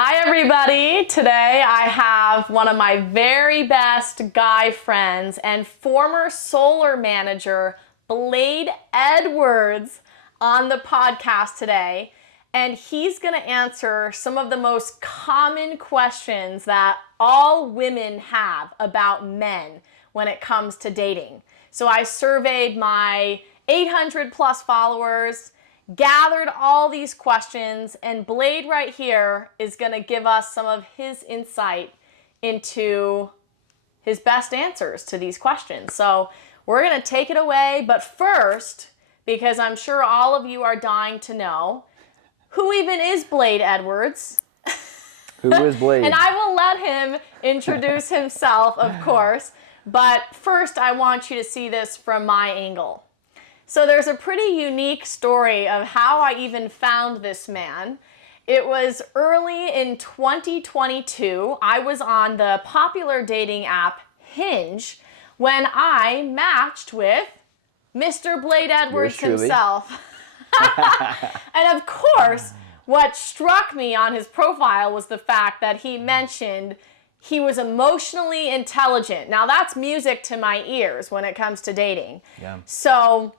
Hi everybody! Today I have one of my very best guy friends and former solar manager, Blade Edwards, on the podcast today. And he's going to answer some of the most common questions that all women have about men when it comes to dating. So I surveyed my 800 plus followers, gathered all these questions, and Blade right here is going to give us some of his insight into his best answers to these questions. So we're going to take it away, but first, because I'm sure all of you are dying to know, who even is Blade Edwards? Who is Blade? And I will let him introduce himself, of course, but first I want you to see this from my angle. So there's a pretty unique story of how I even found this man. It was early in 2022. I was on the popular dating app Hinge when I matched with Mr. Blade Edwards himself. And of course, what struck me on his profile was the fact that he mentioned he was emotionally intelligent. Now that's music to my ears when it comes to dating. Yeah. So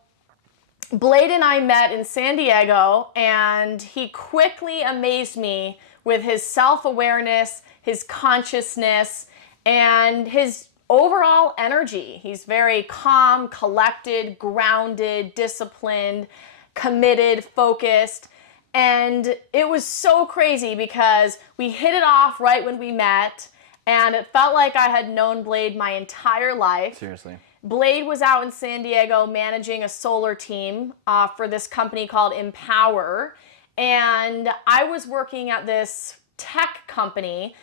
Blade and I met in San Diego, and he quickly amazed me with his self-awareness, his consciousness, and his overall energy. He's very calm, collected, grounded, disciplined, committed, focused. And it was so crazy because we hit it off right when we met, and it felt like I had known Blade my entire life. Seriously. Blade was out in San Diego managing a solar team for this company called Empower. And I was working at this tech company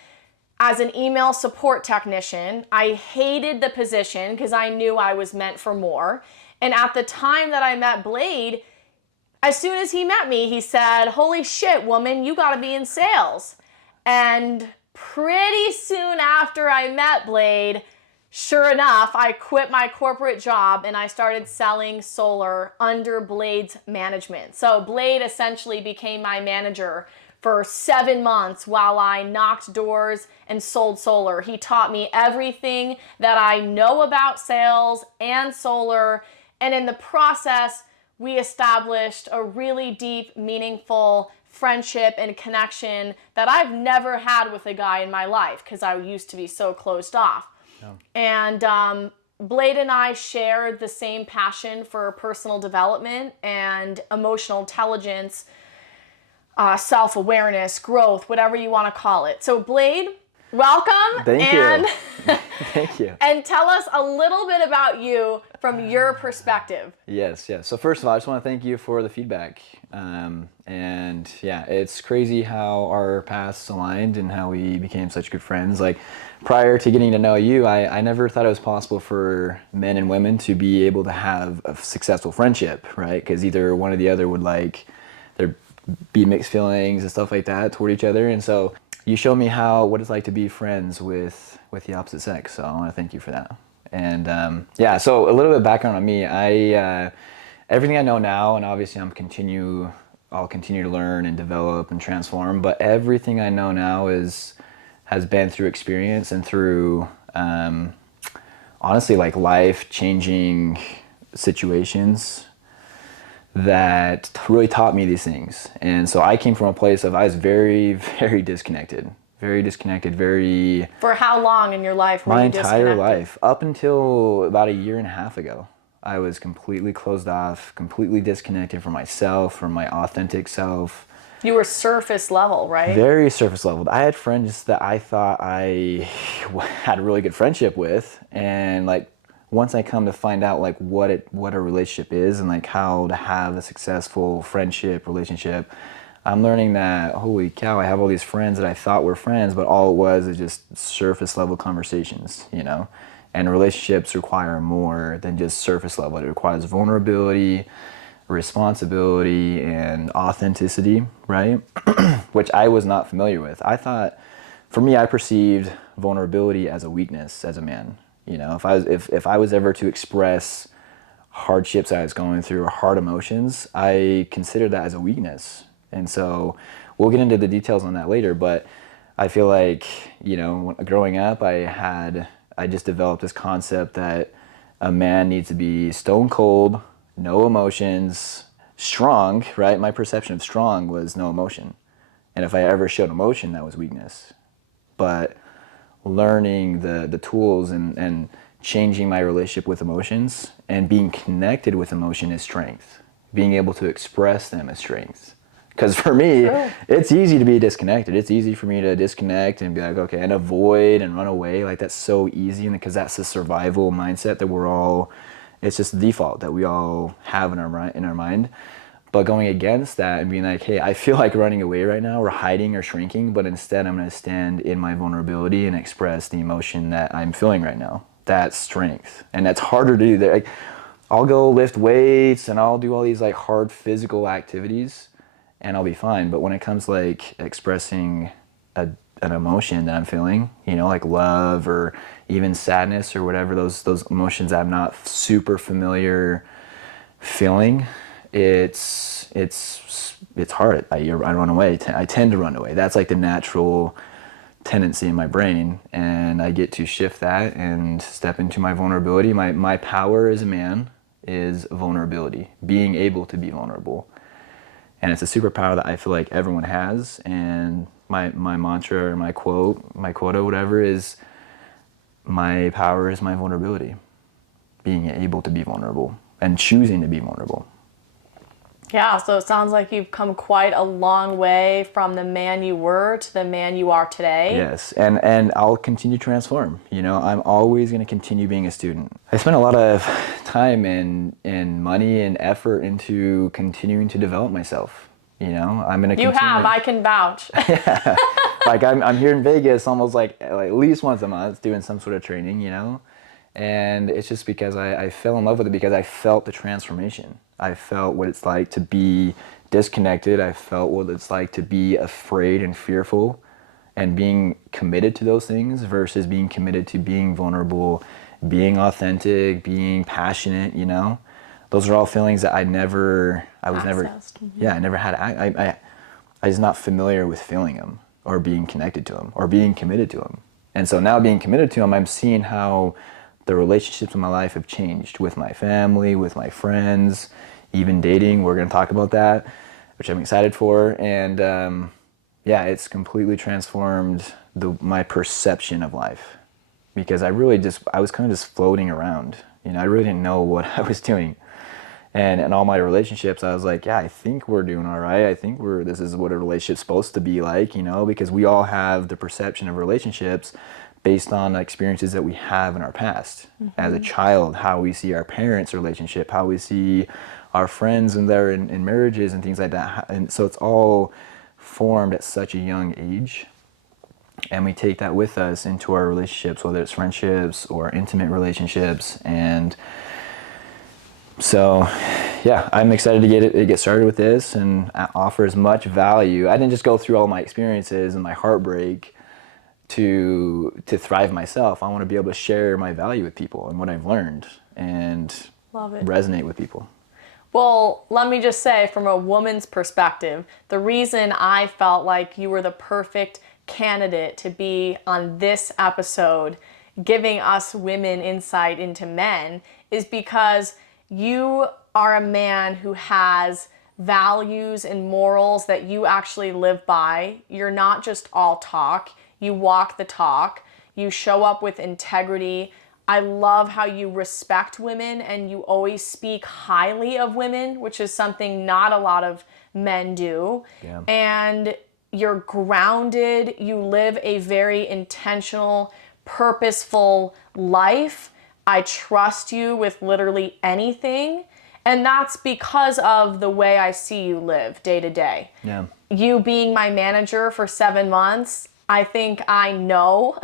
as an email support technician. I hated the position because I knew I was meant for more. And at the time that I met Blade, as soon as he met me, he said, "Holy shit, woman, you gotta be in sales." And pretty soon after I met Blade, sure enough, I quit my corporate job and I started selling solar under Blade's management. So Blade essentially became my manager for 7 months while I knocked doors and sold solar. He taught me everything that I know about sales and solar, and in the process, we established a really deep, meaningful friendship and connection that I've never had with a guy in my life because I used to be so closed off. Oh. And Blade and I shared the same passion for personal development and emotional intelligence, self-awareness, growth, whatever you want to call it. So Blade, welcome. Thank you. Thank you. And tell us a little bit about you from your perspective. Yes. So first of all, I just want to thank you for the feedback. And yeah, it's crazy how our paths aligned and how we became such good friends. Like prior to getting to know you, I never thought it was possible for men and women to be able to have a successful friendship, right? Because either one or the other would there be mixed feelings and stuff like that toward each other. And so you showed me what it's like to be friends with the opposite sex. So I want to thank you for that. And so a little bit of background on me. Everything I know now, and obviously I'll continue to learn and develop and transform, but everything I know now has been through experience and through honestly like life-changing situations that really taught me these things. And so I came from a place of I was very, very disconnected. For how long in your life were you disconnected? My entire life, up until about a year and a half ago. I was completely closed off, completely disconnected from myself, from my authentic self. You were surface level, right? Very surface level. I had friends that I thought I had a really good friendship with, and like once I come to find out like what a relationship is and like how to have a successful friendship, relationship, I'm learning that, holy cow, I have all these friends that I thought were friends, but all it was is just surface level conversations, you know? And relationships require more than just surface level. It requires vulnerability, responsibility, and authenticity, right? Which I was not familiar with. I thought, for me, I perceived vulnerability as a weakness as a man. You know, if I was ever to express hardships I was going through or hard emotions, I considered that as a weakness. And so we'll get into the details on that later, but I feel like, growing up, I just developed this concept that a man needs to be stone cold, no emotions, strong, right? My perception of strong was no emotion. And if I ever showed emotion, that was weakness. But learning the tools and changing my relationship with emotions and being connected with emotion is strength. Being able to express them is strength. Because for me, True. it's easy to be disconnected. It's easy for me to disconnect and be like, okay, and avoid and run away. Like that's so easy, and because that's the survival mindset that it's just the default that we all have in our mind. But going against that and being like, hey, I feel like running away right now or hiding or shrinking, but instead I'm going to stand in my vulnerability and express the emotion that I'm feeling right now. That's strength. And that's harder to do. Like, I'll go lift weights and I'll do all these like hard physical activities and I'll be fine. But when it comes like expressing an emotion that I'm feeling, like love or even sadness or whatever, those emotions I'm not super familiar feeling, it's hard. I run away. I tend to run away. That's like the natural tendency in my brain, and I get to shift that and step into my vulnerability. My power as a man is vulnerability, being able to be vulnerable. And it's a superpower that I feel like everyone has. And my mantra or my quote, whatever is, my power is my vulnerability. Being able to be vulnerable and choosing to be vulnerable. Yeah, so it sounds like you've come quite a long way from the man you were to the man you are today. Yes, and I'll continue to transform. I'm always going to continue being a student. I spent a lot of time and money and effort into continuing to develop myself. I'm going to You continue. have, I can vouch. Like I'm here in Vegas almost like at least once a month doing some sort of training, and it's just because I fell in love with it because I felt the transformation. I felt what it's like to be disconnected. I felt what it's like to be afraid and fearful and being committed to those things versus being committed to being vulnerable, being authentic, being passionate, Those are all feelings that I was never, Accessed. yeah, I never had. I was not familiar with feeling them or being connected to them or being committed to them. And so now being committed to them, I'm seeing how the relationships in my life have changed with my family, with my friends, even dating. We're going to talk about that, which I'm excited for. And it's completely transformed my perception of life because I was kind of just floating around. I really didn't know what I was doing. And in all my relationships, I was like, yeah, I think we're doing all right. I think this is what a relationship's supposed to be like, because we all have the perception of relationships based on experiences that we have in our past. Mm-hmm. As a child, how we see our parents' relationship, how we see our friends and their in marriages and things like that. And so it's all formed at such a young age. And we take that with us into our relationships, whether it's friendships or intimate relationships. And so, yeah, I'm excited to get started with this and offer as much value. I didn't just go through all my experiences and my heartbreak to thrive myself. I want to be able to share my value with people and what I've learned and Love it. Resonate with people. Well, let me just say, from a woman's perspective, the reason I felt like you were the perfect candidate to be on this episode, giving us women insight into men, is because you are a man who has values and morals that you actually live by. You're not just all talk. You walk the talk. You show up with integrity. I love how you respect women and you always speak highly of women, which is something not a lot of men do. Yeah. And you're grounded. You live a very intentional, purposeful life. I trust you with literally anything. And that's because of the way I see you live day to day. Yeah. You being my manager for 7 months, I think I know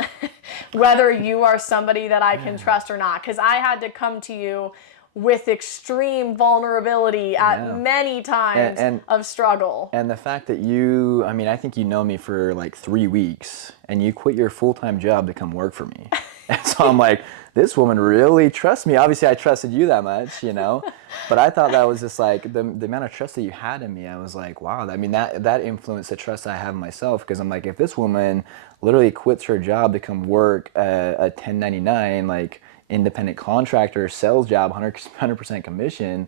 whether you are somebody that I can trust or not. Because I had to come to you with extreme vulnerability at many times of struggle. And the fact that I think you know me for like 3 weeks and you quit your full-time job to come work for me. And so I'm like, this woman really trusts me. Obviously, I trusted you that much, but I thought that was just like the amount of trust that you had in me. I was like, wow. I mean, that influenced the trust I have in myself, because I'm like, if this woman literally quits her job to come work a 1099, like independent contractor sales job, 100% commission,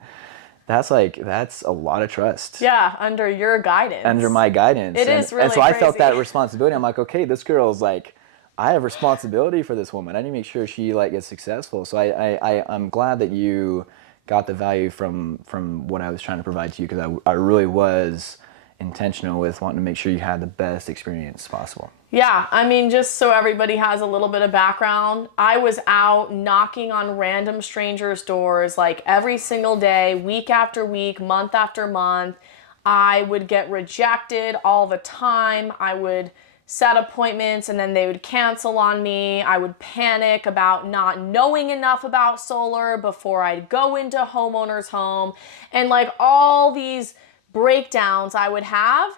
that's a lot of trust. Yeah, under your guidance. Under my guidance. It is really And so I felt crazy. that responsibility. I'm like, okay, this girl's like, I have responsibility for this woman. I need to make sure she like gets successful. So I'm glad that you got the value from what I was trying to provide to you, because I really was intentional with wanting to make sure you had the best experience possible. Yeah, I mean, just so everybody has a little bit of background, I was out knocking on random strangers' doors like every single day, week after week, month after month. I would get rejected all the time. I would set appointments and then they would cancel on me. I would panic about not knowing enough about solar before I'd go into homeowner's home. And like all these breakdowns I would have,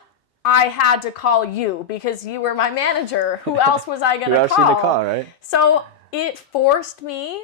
I had to call you because you were my manager. Who else was I going to call? Who else to call, right? So it forced me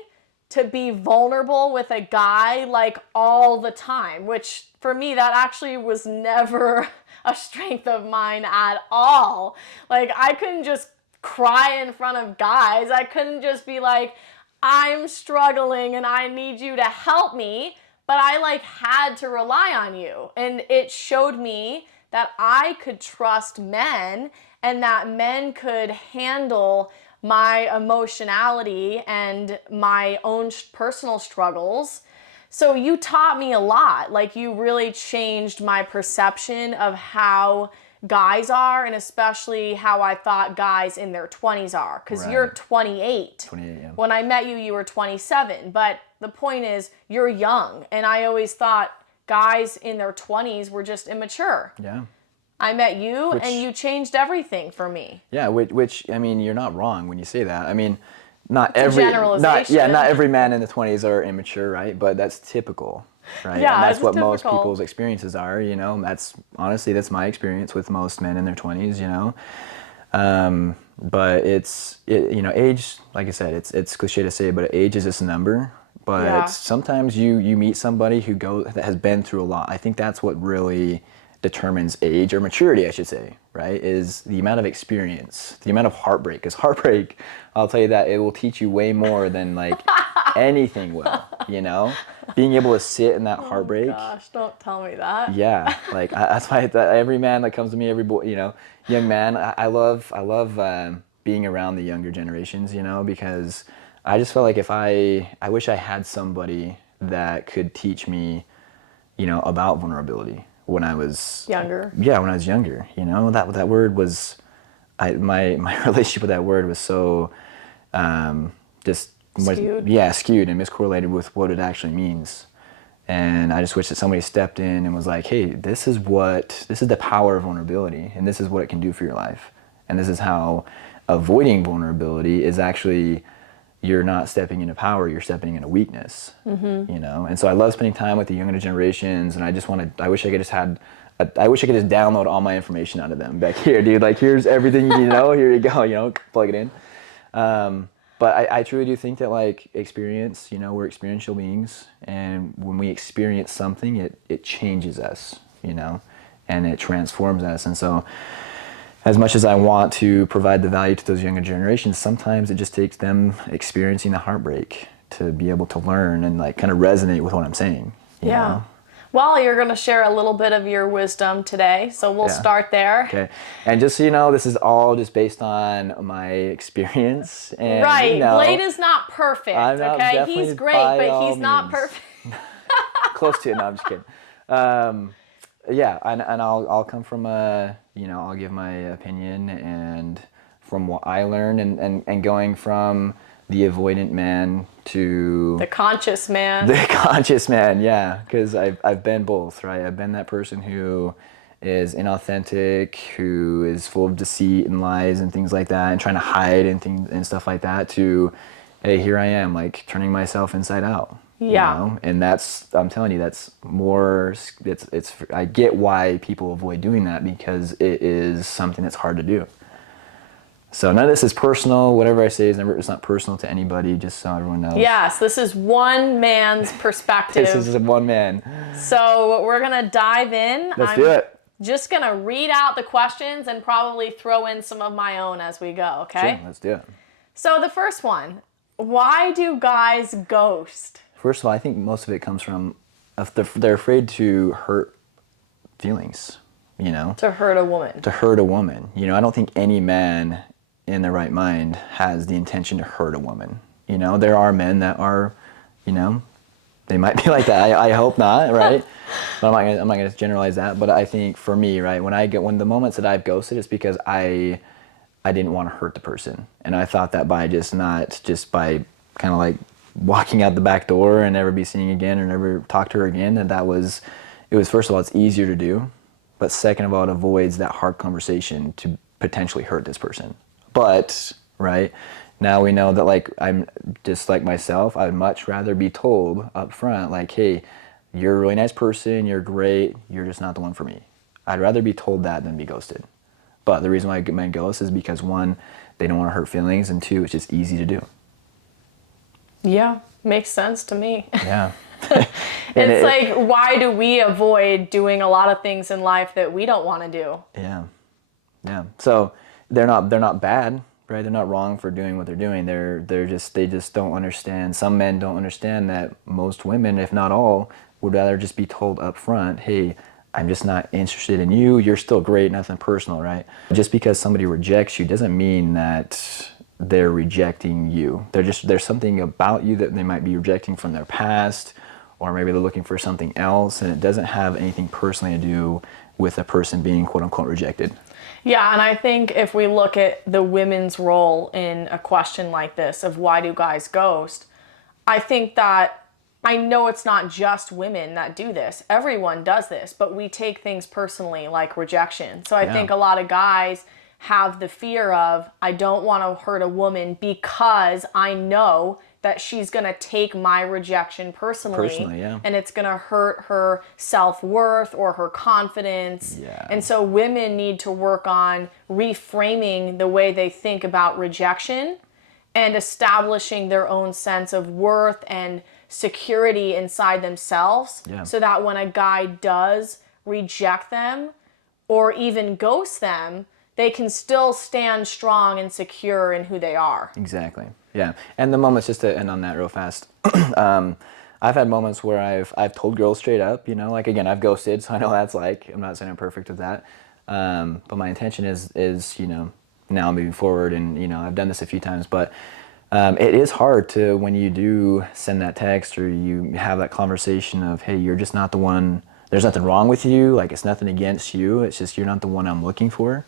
to be vulnerable with a guy like all the time, which for me, that actually was never a strength of mine at all. Like, I couldn't just cry in front of guys. I couldn't just be like, I'm struggling and I need you to help me. But I like had to rely on you. And it showed me that I could trust men and that men could handle my emotionality and my own personal struggles. So you taught me a lot. Like, you really changed my perception of how guys are, and especially how I thought guys in their 20s are. Because you're 28. 28, yeah. When I met you, you were 27. But the point is, you're young. And I always thought guys in their 20s were just immature. Yeah. I met you, and you changed everything for me. Yeah, which I mean, you're not wrong when you say that. I mean, not every generalization. not every man in the 20s are immature, right? But that's typical, right? Yeah, and that's it's what typical. most people's experiences are. That's honestly, that's my experience with most men in their 20s. But age, like I said, it's cliche to say, but age is just a number. But sometimes you meet somebody that has been through a lot. I think that's what really determines age, or maturity, I should say, right? Is the amount of experience, the amount of heartbreak. Because heartbreak, I'll tell you that, it will teach you way more than like anything will, Being able to sit in that heartbreak. Oh gosh, don't tell me that. Yeah, like that's why every man that comes to me, every boy, young man, I love being around the younger generations, because I just felt like I wish I had somebody that could teach me, about vulnerability when I was younger. Yeah, when I was younger, that word was, my relationship with that word was so just skewed. Skewed and miscorrelated with what it actually means. And I just wish that somebody stepped in and was like, hey, this is the power of vulnerability, and this is what it can do for your life. And this is how avoiding vulnerability is actually, you're not stepping into power, you're stepping into weakness. And so I love spending time with the younger generations, and I wish I could just download all my information out of them back here, dude. Like, here's everything you need to know, here you go, plug it in. But I truly do think that, like, experience, we're experiential beings, and when we experience something, it changes us, and it transforms us. And so, as much as I want to provide the value to those younger generations, sometimes it just takes them experiencing the heartbreak to be able to learn and like kind of resonate with what I'm saying. You know? Well, you're going to share a little bit of your wisdom today, so we'll start there. Okay. And just so you know, this is all just based on my experience. And, right. Blade is not perfect, okay? He's great, but he's not perfect. Close to it. No, I'm just kidding. Yeah, and I'll come from I'll give my opinion and from what I learned, and going from the avoidant man to the conscious man. The conscious man, yeah, because I've been both, right? I've been that person who is inauthentic, who is full of deceit and lies and things like that, and trying to hide and things and stuff like that, to, hey, here I am, like turning myself inside out. Yeah. And I'm telling you, that's more, I get why people avoid doing that, because it is something that's hard to do. So none of this is personal. Whatever I say it's not personal to anybody, just so everyone knows. Yes, this is one man's perspective. This is one man. So we're going to dive in. Let's do it. Just going to read out the questions and probably throw in some of my own as we go, okay? Sure, let's do it. So the first one, why do guys ghost? First of all, I think most of it comes from they're afraid to hurt feelings, you know? To hurt a woman. To hurt a woman. You know, I don't think any man in their right mind has the intention to hurt a woman. You know, there are men that are, you know, they might be like that. I hope not, right? But I'm not gonna generalize that. But I think for me, right, when the moments that I've ghosted, it's because I didn't want to hurt the person, and I thought that by by kind of like walking out the back door and never be seen again or never talk to her again, it was first of all, it's easier to do, but second of all, it avoids that hard conversation to potentially hurt this person. But right now we know that, like, I'm just like myself, I'd much rather be told up front, like, hey, you're a really nice person, you're great, you're just not the one for me. I'd rather be told that than be ghosted. But the reason why men ghost is because, one, they don't want to hurt feelings, and two, it's just easy to do. Yeah, makes sense to me. Yeah. It's like, why do we avoid doing a lot of things in life that we don't want to do? Yeah. Yeah. So they're not bad, right? They're not wrong for doing what they're doing. They just don't understand. Some men don't understand that most women, if not all, would rather just be told up front, hey, I'm just not interested in you. You're still great, nothing personal, right? Just because somebody rejects you doesn't mean that they're rejecting you. There's something about you that they might be rejecting from their past, or maybe they're looking for something else, and it doesn't have anything personally to do with a person being quote unquote rejected. Yeah, and I think if we look at the women's role in a question like this of why do guys ghost, I think that I know it's not just women that do this. Everyone does this, but we take things personally, like rejection. So I think a lot of guys have the fear of, I don't want to hurt a woman because I know that she's going to take my rejection personally, yeah. and it's going to hurt her self-worth or her confidence. Yeah. And so women need to work on reframing the way they think about rejection and establishing their own sense of worth and security inside themselves, so that when a guy does reject them or even ghost them, they can still stand strong and secure in who they are. Exactly. Yeah. And the moments, just to end on that real fast, I've had moments where I've told girls straight up, you know, like, again, I've ghosted, so I know what that's like. I'm not saying I'm perfect with that. But my intention is, you know, now moving forward, and, you know, I've done this a few times, but it is hard to, when you do send that text or you have that conversation of, hey, you're just not the one, there's nothing wrong with you, like, it's nothing against you, it's just you're not the one I'm looking for.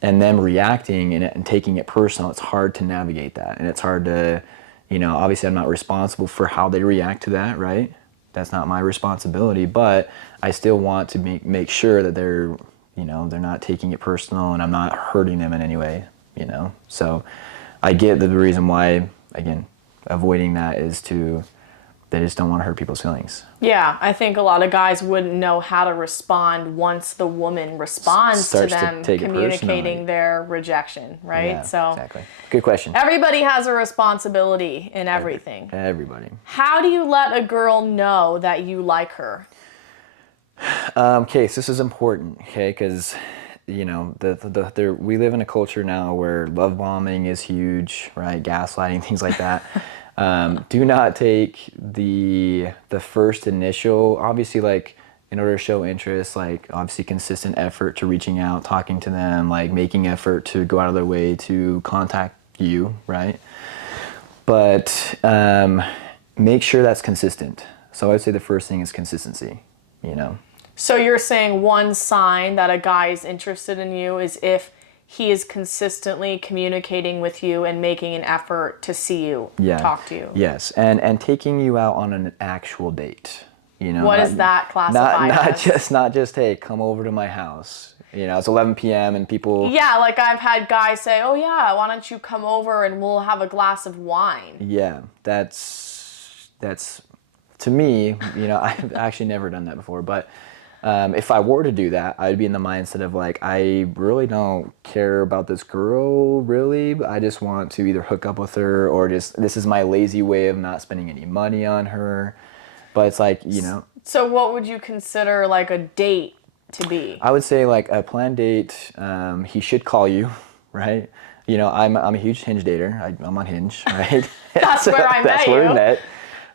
And them reacting and taking it personal, it's hard to navigate that. And it's hard to, you know, obviously I'm not responsible for how they react to that, right? That's not my responsibility, but I still want to make sure that they're, you know, they're not taking it personal and I'm not hurting them in any way, you know? So I get the reason why, again, avoiding that is they just don't want to hurt people's feelings. Yeah, I think a lot of guys wouldn't know how to respond once the woman responds to them communicating their rejection, right? Yeah, so exactly. Good question. Everybody has a responsibility in everything. Everybody. How do you let a girl know that you like her? Okay, so this is important, okay, because, you know, we live in a culture now where love bombing is huge, right? Gaslighting, things like that. Do not take the first initial, obviously, like, in order to show interest, like, obviously consistent effort to reaching out, talking to them, like making effort to go out of their way to contact you, right? But make sure that's consistent. So I would say the first thing is consistency, you know? So you're saying one sign that a guy is interested in you is if he is consistently communicating with you and making an effort to see you, talk to you. Yes, and taking you out on an actual date. You know, what is that classified as? Not just, hey, come over to my house. You know, it's 11 p.m. and people. Yeah, like I've had guys say, oh yeah, why don't you come over and we'll have a glass of wine. Yeah, that's to me, you know, I've actually never done that before, but If I were to do that, I'd be in the mindset of like, I really don't care about this girl, really. I just want to either hook up with her or just, this is my lazy way of not spending any money on her. But it's like, you know. So what would you consider like a date to be? I would say like a planned date, he should call you, right? You know, I'm a huge Hinge dater. I'm on Hinge, right? That's where I met That's where you. we met.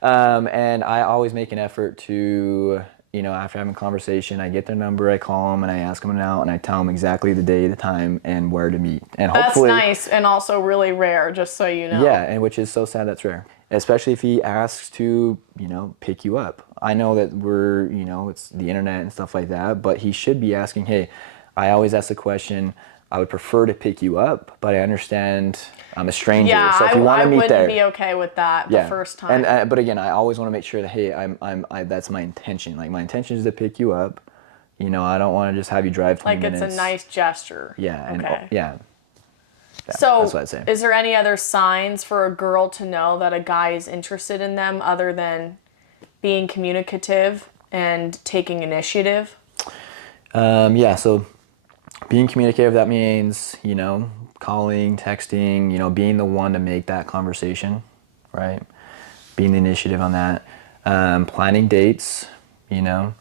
And I always make an effort to, you know, after having a conversation, I get their number, I call them, and I ask them out, and I tell them exactly the day, the time, and where to meet. And That's hopefully, nice and also really rare, just so you know. yeah, and which is so sad that's rare. Especially if he asks to, you know, pick you up. I know that we're, you know, it's the internet and stuff like that, but he should be asking, hey, I always ask the question, I would prefer to pick you up, but I understand I'm a stranger. Yeah, So if you want I to meet wouldn't there, be okay with that the first time. And but again, I always want to make sure that hey, that's my intention. Like my intention is to pick you up. You know, I don't want to just have you drive 20 like minutes. it's a nice gesture. Yeah, and okay. yeah. So, that's what I'd say. is there any other signs for a girl to know that a guy is interested in them other than being communicative and taking initiative? Yeah, so being communicative, that means, you know, calling, texting, you know, being the one to make that conversation, right? Being the initiative on that. Planning dates, you know.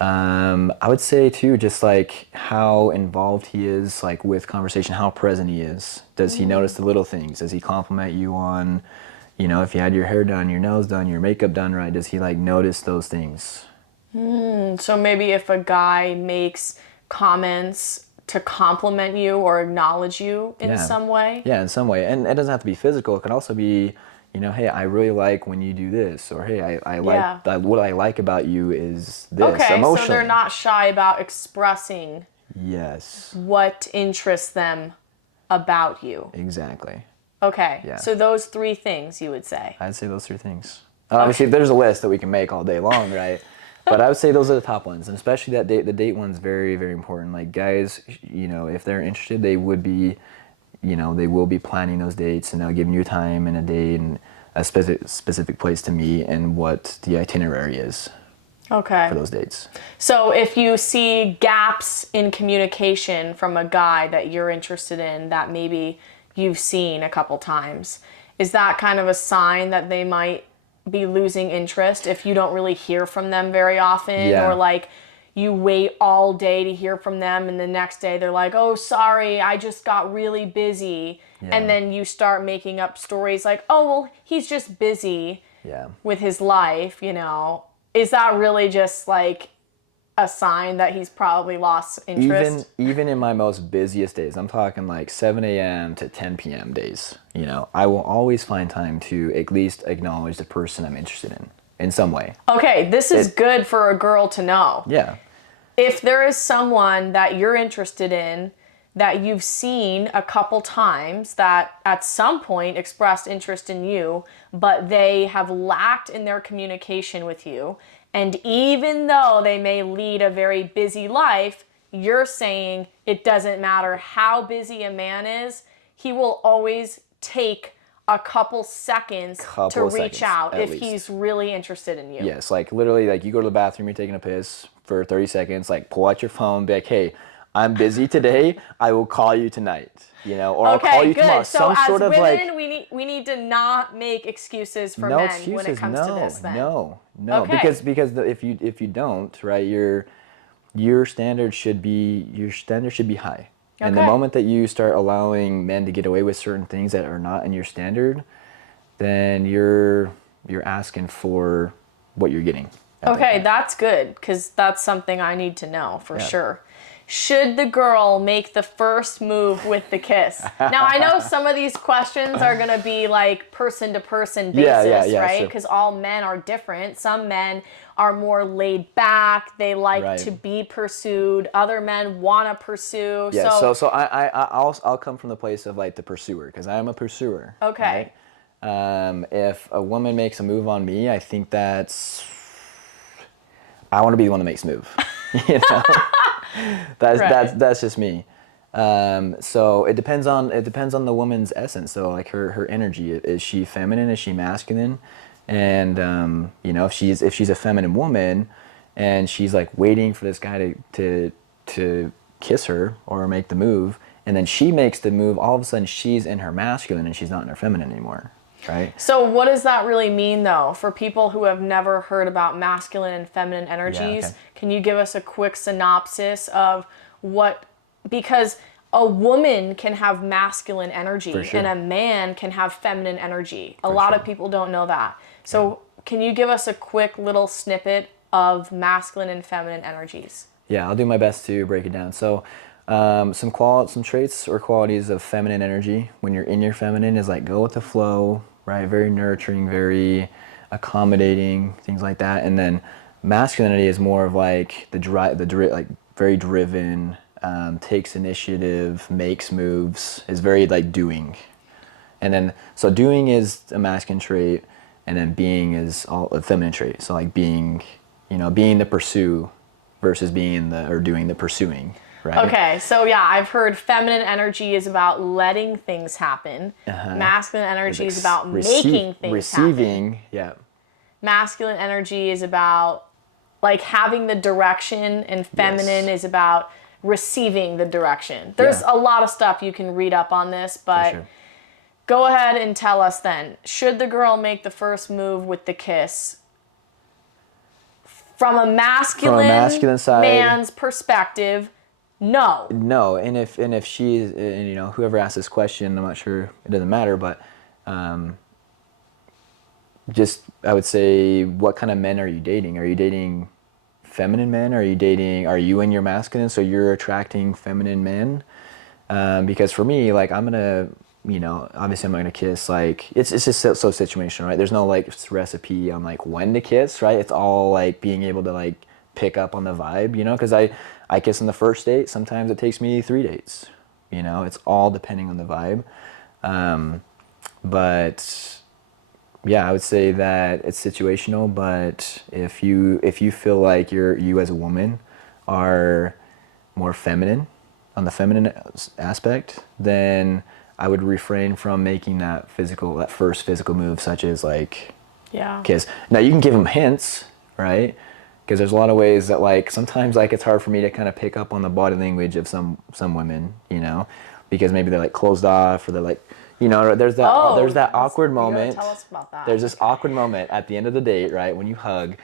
I would say too, just like how involved he is, like with conversation, how present he is. Does he notice the little things? Does he compliment you on, you know, if you had your hair done, your nails done, your makeup done right? Does he like notice those things? So maybe if a guy makes comments to compliment you or acknowledge you in some way. Yeah, in some way. And it doesn't have to be physical. It can also be, you know, hey, I really like when you do this, or hey, I like what I like about you is this. Okay, emotionally. so they're not shy about expressing Yes. what interests them about you. Exactly. Okay, Yeah. so those three things you would say. I'd say those three things. Obviously, there's a list that we can make all day long, right? But I would say those are the top ones, and especially that date. The date one's very, very important. Like guys, you know, if they're interested, they would be, you know, they will be planning those dates, and they'll give you a time and a date and a specific place to meet and what the itinerary is Okay. for those dates. So if you see gaps in communication from a guy that you're interested in that maybe you've seen a couple times, is that kind of a sign that they might be losing interest if you don't really hear from them very often? Yeah. Or like you wait all day to hear from them and the next day they're like, oh, sorry, I just got really busy. Yeah. And then you start making up stories like, oh, well, he's just busy with his life, you know. Is that really just like a sign that he's probably lost interest? Even in my most busiest days, I'm talking like 7 a.m. to 10 p.m. days, you know, I will always find time to at least acknowledge the person I'm interested in some way. Okay, this is good for a girl to know. Yeah. If there is someone that you're interested in that you've seen a couple times that at some point expressed interest in you, but they have lacked in their communication with you, and even though they may lead a very busy life, you're saying it doesn't matter how busy a man is, he will always take a couple seconds to reach out if he's really interested in you. Yes, like literally, like you go to the bathroom, you're taking a piss for 30 seconds, like pull out your phone, be like, hey, I'm busy today, I will call you tonight, you know, or I'll call you tomorrow. So some as sort of women, like, we need to not make excuses for no men excuses, when it comes to this then. No, Okay. because if you don't, right, your standard should be high. And the moment that you start allowing men to get away with certain things that are not in your standard, then you're asking for what you're getting. Okay, that's good, because that's something I need to know for sure. Should the girl make the first move with the kiss? Now, I know some of these questions are going to be like person-to-person basis, right? Because all men are different. Some men are more laid back. They like to be pursued. Other men want to pursue. Yeah, so I'll come from the place of like the pursuer, because I am a pursuer. Okay. Right? If a woman makes a move on me, I think I want to be the one that makes the move. You know? That's just me. So it depends on the woman's essence. So like her energy, is she feminine? Is she masculine? And you know, if she's a feminine woman and she's like waiting for this guy to kiss her or make the move, and then she makes the move. All of a sudden, she's in her masculine and she's not in her feminine anymore, right? So what does that really mean, though, for people who have never heard about masculine and feminine energies? okay. Can you give us a quick synopsis of what, because a woman can have masculine energy For sure. and a man can have feminine energy. A lot sure. of people don't know that. So can you give us a quick little snippet of masculine and feminine energies? Yeah, I'll do my best to break it down. So, some traits or qualities of feminine energy when you're in your feminine is like go with the flow, right? Very nurturing, very accommodating, things like that. And then masculinity is more of like like very driven, takes initiative, makes moves, is very like doing. And then so doing is a masculine trait, and then being is all a feminine trait. So like being, being the pursue versus being doing the pursuing, right? Okay, so yeah, I've heard feminine energy is about letting things happen. Masculine energy is about making things receiving, happen. yeah. Masculine energy is about like having the direction, and feminine is about receiving the direction. There's a lot of stuff you can read up on this, but go ahead and tell us then. Should the girl make the first move with the kiss? From a masculine side, man's perspective, no. No, and if she is, and whoever asked this question, I'm not sure, it doesn't matter, but just I would say, what kind of men are you dating? Are you dating feminine men? Are you in your masculine, so you're attracting feminine men? Because for me, like I'm gonna, obviously I'm not gonna kiss, like it's just so situational, right? There's no like recipe on like when to kiss, right? It's all like being able to like pick up on the vibe, because I kiss on the first date. Sometimes it takes me 3 dates, it's all depending on the vibe. But yeah, I would say that it's situational, but if you feel like you as a woman are more feminine, on the feminine aspect, then I would refrain from making that first physical move, such as like kiss. Now you can give them hints, right? Because there's a lot of ways that like sometimes like it's hard for me to kind of pick up on the body language of some women, because maybe they're like closed off, or they're like, there's that awkward moment. Tell us about that. There's this awkward moment at the end of the date, right, when you hug,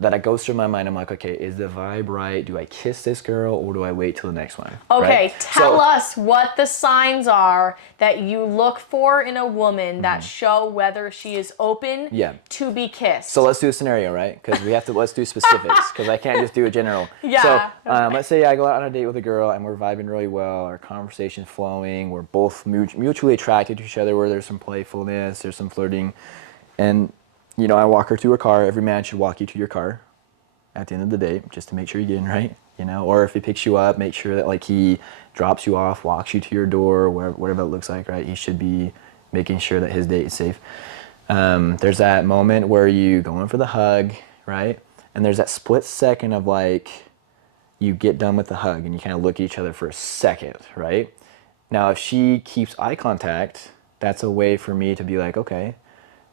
that it goes through my mind. I'm like, okay, is the vibe right? Do I kiss this girl, or do I wait till the next one? Okay, right? tell us what the signs are that you look for in a woman that show whether she is open to be kissed. So let's do a scenario, right? Because let's do specifics, because I can't just do a general. Yeah. So let's say I go out on a date with a girl and we're vibing really well, our conversation's flowing, we're both mutually attracted to each other, where there's some playfulness, there's some flirting, and I walk her to her car. Every man should walk you to your car at the end of the day, just to make sure you get in right, or if he picks you up, make sure that like he drops you off, walks you to your door, whatever it looks like, right? He should be making sure that his date is safe. There's that moment where you go in for the hug, right? And there's that split second of like, you get done with the hug and you kind of look at each other for a second, right? Now, if she keeps eye contact, that's a way for me to be like, okay,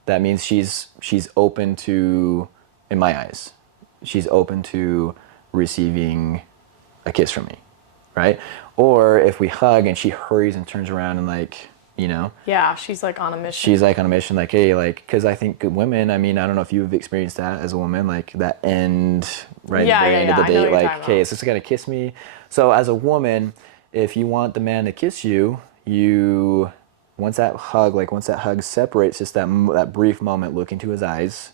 that means she's open to, in my eyes, she's open to receiving a kiss from me, right? Or if we hug and she hurries and turns around and like, yeah, she's like on a mission. She's like on a mission, like, hey, like, because I think women, I mean, I don't know if you've experienced that as a woman, like that end, right at the very end of the date, like, okay, is this gonna kiss me? So as a woman, if you want the man to kiss you, once that hug separates, just that brief moment, look into his eyes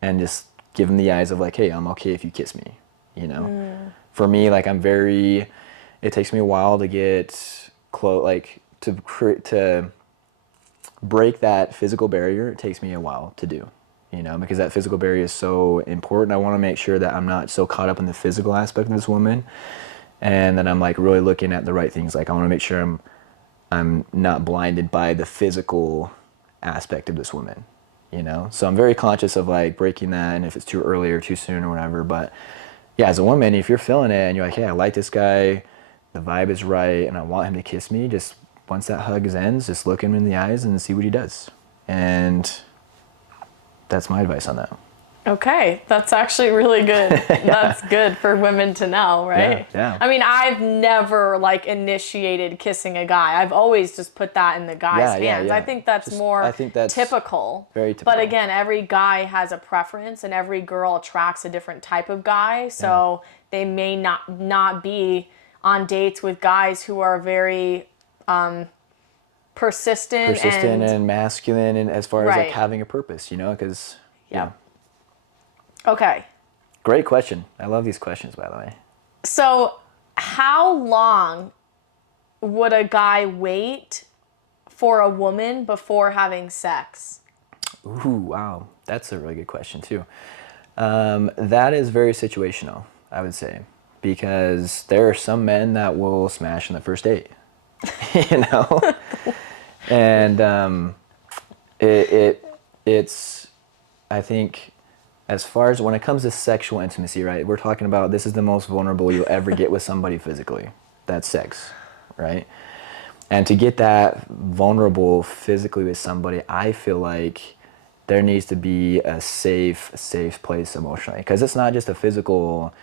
and just give him the eyes of like, hey, I'm okay if you kiss me, For me, like it takes me a while to get close, like to break that physical barrier. It takes me a while to do, because that physical barrier is so important. I want to make sure that I'm not so caught up in the physical aspect of this woman, and that I'm like really looking at the right things. Like I want to make sure I'm not blinded by the physical aspect of this woman, So I'm very conscious of like breaking that, and if it's too early or too soon or whatever. But yeah, as a woman, if you're feeling it and you're like, hey, I like this guy, the vibe is right, and I want him to kiss me, just once that hug ends, just look him in the eyes and see what he does. And that's my advice on that. Okay, that's actually really good. Yeah. That's good for women to know, right? Yeah. I mean, I've never like initiated kissing a guy. I've always just put that in the guy's hands. I think that's I more think that's typical. very But typical. again, every guy has a preference and every girl attracts a different type of guy. So they may not be on dates with guys who are very persistent And masculine, and as far as like right. having a purpose, you know, because Yeah. Okay. great question. I love these questions, by the way. So, how long would a guy wait for a woman before having sex? Ooh, wow, that's a really good question too. That is very situational, I would say, because there are some men that will smash on the first date, you know, and it's I think as far as when it comes to sexual intimacy, right? We're talking about this is the most vulnerable you'll ever get with somebody physically. That's sex, right? And to get that vulnerable physically with somebody, I feel like there needs to be a safe place emotionally, because it's not just a physical,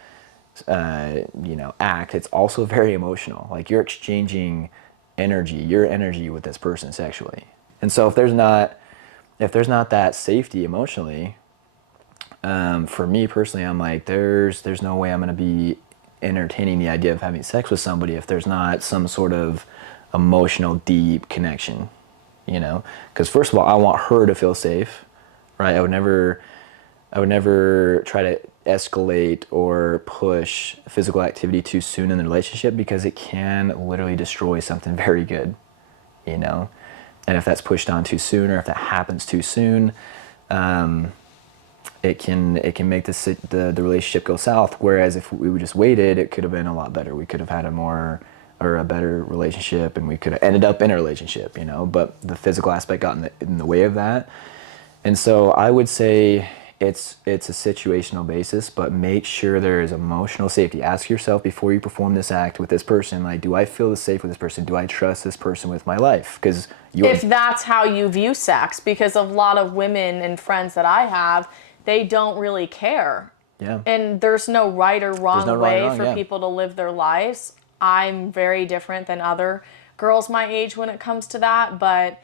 act. It's also very emotional. Like you're exchanging your energy with this person sexually. And so if there's not that safety emotionally, for me personally, I'm like, there's no way I'm gonna be entertaining the idea of having sex with somebody if there's not some sort of emotional deep connection, you know? Because first of all, I want her to feel safe, right? I would never try to escalate or push physical activity too soon in the relationship, because it can literally destroy something very good, you know? And if that's pushed on too soon, or if that happens too soon, it can make the relationship go south. Whereas if we would just waited, it could have been a lot better. We could have had a better relationship, and we could have ended up in a relationship, you know, but the physical aspect got in the way of that. And so I would say it's a situational basis, but make sure there is emotional safety. Ask yourself before you perform this act with this person, like, do I feel safe with this person? Do I trust this person with my life? Because If that's how you view sex, because a lot of women and friends that I have, they don't really care. Yeah. And there's no right or wrong way for yeah. people to live their lives. I'm very different than other girls my age when it comes to that, but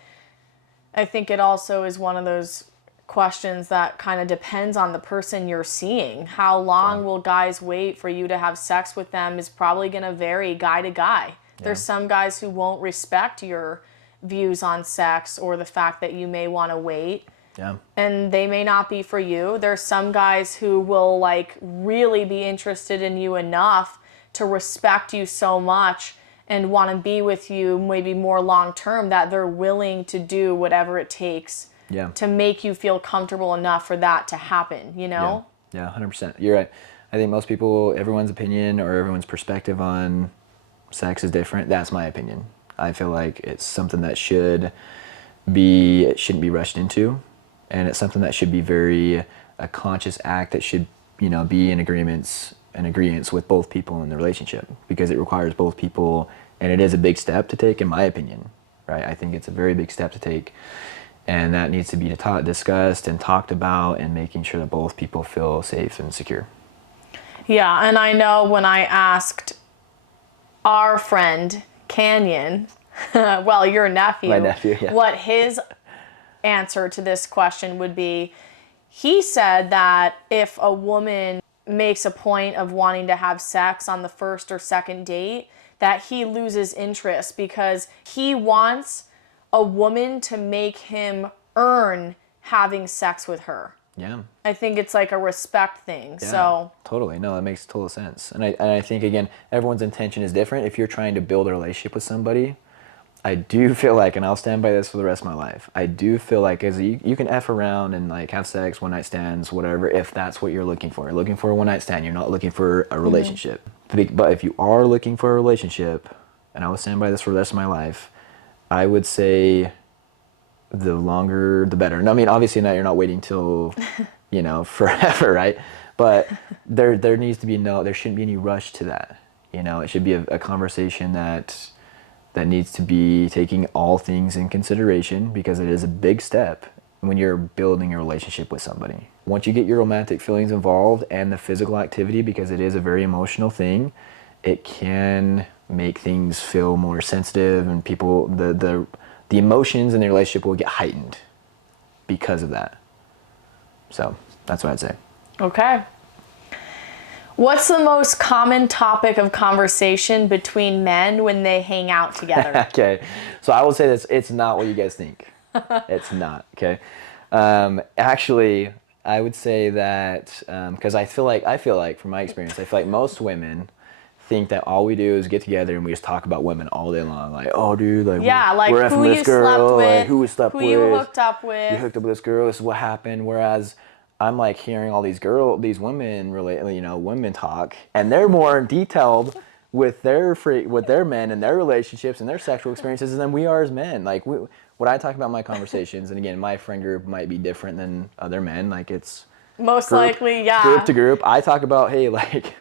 I think it also is one of those questions that kind of depends on the person you're seeing. How long will guys wait for you to have sex with them is probably going to vary guy to guy. There's some guys who won't respect your views on sex or the fact that you may want to wait. Yeah. And they may not be for you. There's some guys who will like really be interested in you enough to respect you so much and want to be with you maybe more long term that they're willing to do whatever it takes to make you feel comfortable enough for that to happen, you know? Yeah, 100%. You're right. I think most people, everyone's opinion or everyone's perspective on sex is different. That's my opinion. I feel like it's something that shouldn't be rushed into, and it's something that should be a conscious act that should, be in agreements with both people in the relationship, because it requires both people, and it is a big step to take, in my opinion, right? I think it's a very big step to take, and that needs to be discussed and talked about, and making sure that both people feel safe and secure. Yeah, and I know when I asked our friend Canyon, well, your nephew, My nephew, yeah. what his answer to this question would be, he said that if a woman makes a point of wanting to have sex on the first or second date, that he loses interest because he wants a woman to make him earn having sex with her. Yeah. I think it's like a respect thing. Yeah, So totally. No, that makes total sense. And I think, again, everyone's intention is different. If you're trying to build a relationship with somebody, I do feel like, and I'll stand by this for the rest of my life, I do feel like as you can F around and like have sex, one night stands, whatever, if that's what you're looking for. You're looking for a one night stand. You're not looking for a relationship. But if you are looking for a relationship, and I will stand by this for the rest of my life, I would say the longer the better. And I mean, obviously now you're not waiting till, forever, right? But there shouldn't be any rush to that. It should be a conversation that needs to be taking all things in consideration, because it is a big step. when you're building a relationship with somebody. Once you get your romantic feelings involved and the physical activity, because it is a very emotional thing, it can make things feel more sensitive, and people, the emotions in the relationship will get heightened because of that. So that's what I'd say. Okay. What's the most common topic of conversation between men when they hang out together? Okay, so I will say this: it's not what you guys think. It's not. Okay, actually, I would say that because I feel like from my experience, I feel like most women think that all we do is get together and we just talk about women all day long. Like, oh, dude, like, Yeah, like we're who effing this you girl, slept with, like, who we slept who with, you hooked up with. you hooked up with this girl. This is what happened. Whereas I'm like hearing all these women women talk, and they're more detailed with their men and their relationships and their sexual experiences than we are as men. Like, what I talk about in my conversations, and again, my friend group might be different than other men. Like, it's Most likely, yeah. Group to group. I talk about, hey, like,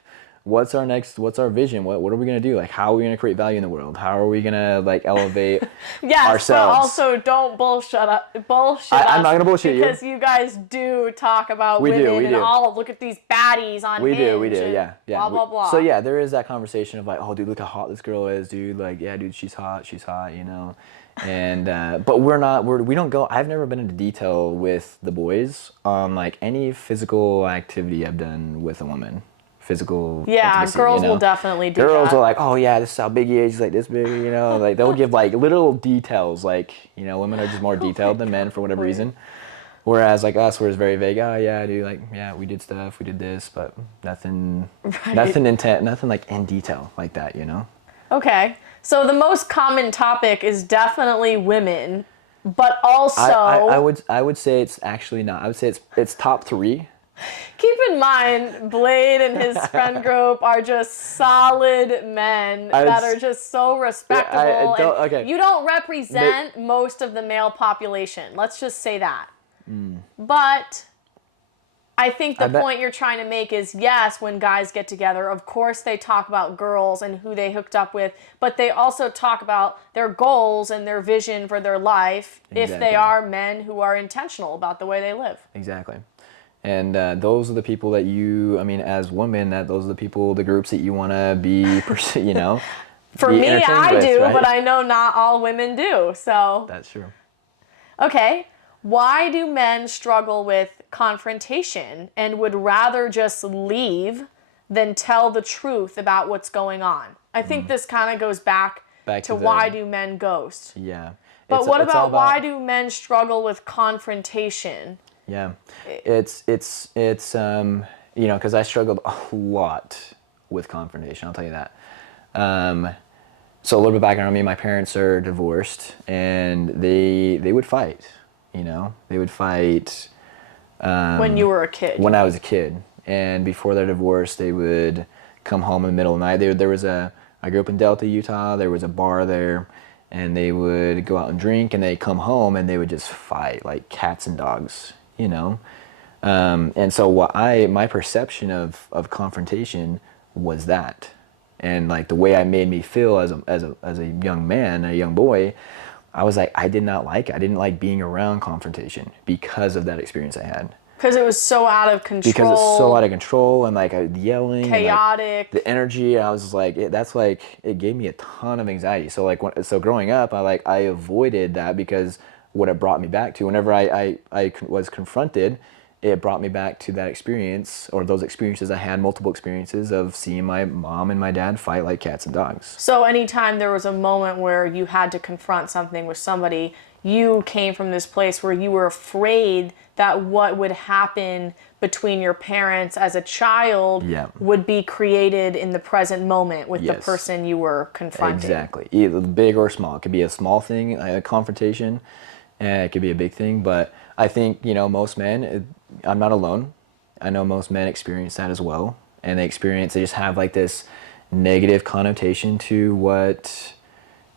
what's our vision? What are we gonna do? Like, how are we gonna create value in the world? How are we gonna like elevate yes, ourselves? But also don't bullshit I'm not gonna bullshit you. because you guys do talk about women and all look at these baddies on Hinge. We do, yeah. Blah blah blah. So yeah, there is that conversation of like, oh, dude, look how hot this girl is, dude. Like, yeah, dude, she's hot, you know. And but we don't go. I've never been into detail with the boys on like any physical activity I've done with a woman. Physical intimacy, girls will definitely do girls that. are like, oh yeah, this is how big he is. He's like this big, you know. Like, they'll give like little details. Like, you know, women are just more detailed than men for whatever reason. Whereas like us, we're just very vague. Oh yeah, dude, like, yeah, we did stuff, we did this, but nothing intent, nothing like in detail like that, you know. Okay, so the most common topic is definitely women, but also I would say it's actually not. I would say it's top 3. Keep in mind, Blade and his friend group are just solid men that are just so respectable. Okay. You don't represent most of the male population. Let's just say that. But I think the point you're trying to make is, yes, when guys get together, of course they talk about girls and who they hooked up with, but they also talk about their goals and their vision for their life if they are men who are intentional about the way they live. Exactly. And those are the people that as women, those are the people, the groups that you want to be, you know. For me, I do, right? But I know not all women do, so. That's true. Okay. Why do men struggle with confrontation and would rather just leave than tell the truth about what's going on? I think this kind of goes back to why do men ghost? Yeah. But what about why do men struggle with confrontation? Yeah, it's you know, because I struggled a lot with confrontation. I'll tell you that. So a little bit background on me. My parents are divorced, and they would fight. You know, they would fight. When you were a kid. When I was a kid, and before their divorce, they would come home in the middle of the night. I grew up in Delta, Utah. There was a bar there. And they would go out and drink, and they'd come home, and they would just fight like cats and dogs, you know. And so my perception of confrontation was that, and like the way I made me feel as a young man, a young boy, I was like, I did not like it. I didn't like being around confrontation because of that experience I had. Because it was so out of control. Because it's so out of control, and like yelling, chaotic, and, like, the energy. I was just like, it gave me a ton of anxiety. So like, growing up, I avoided that because what it brought me back to. Whenever I was confronted, it brought me back to that experience, or those experiences I had, multiple experiences of seeing my mom and my dad fight like cats and dogs. So anytime there was a moment where you had to confront something with somebody, you came from this place where you were afraid that what would happen between your parents as a child would be created in the present moment with the person you were confronting. Exactly. Either big or small. It could be a small thing, a confrontation, and it could be a big thing. But I think, you know, most men, I'm not alone. I know most men experience that as well. And they just have like this negative connotation to what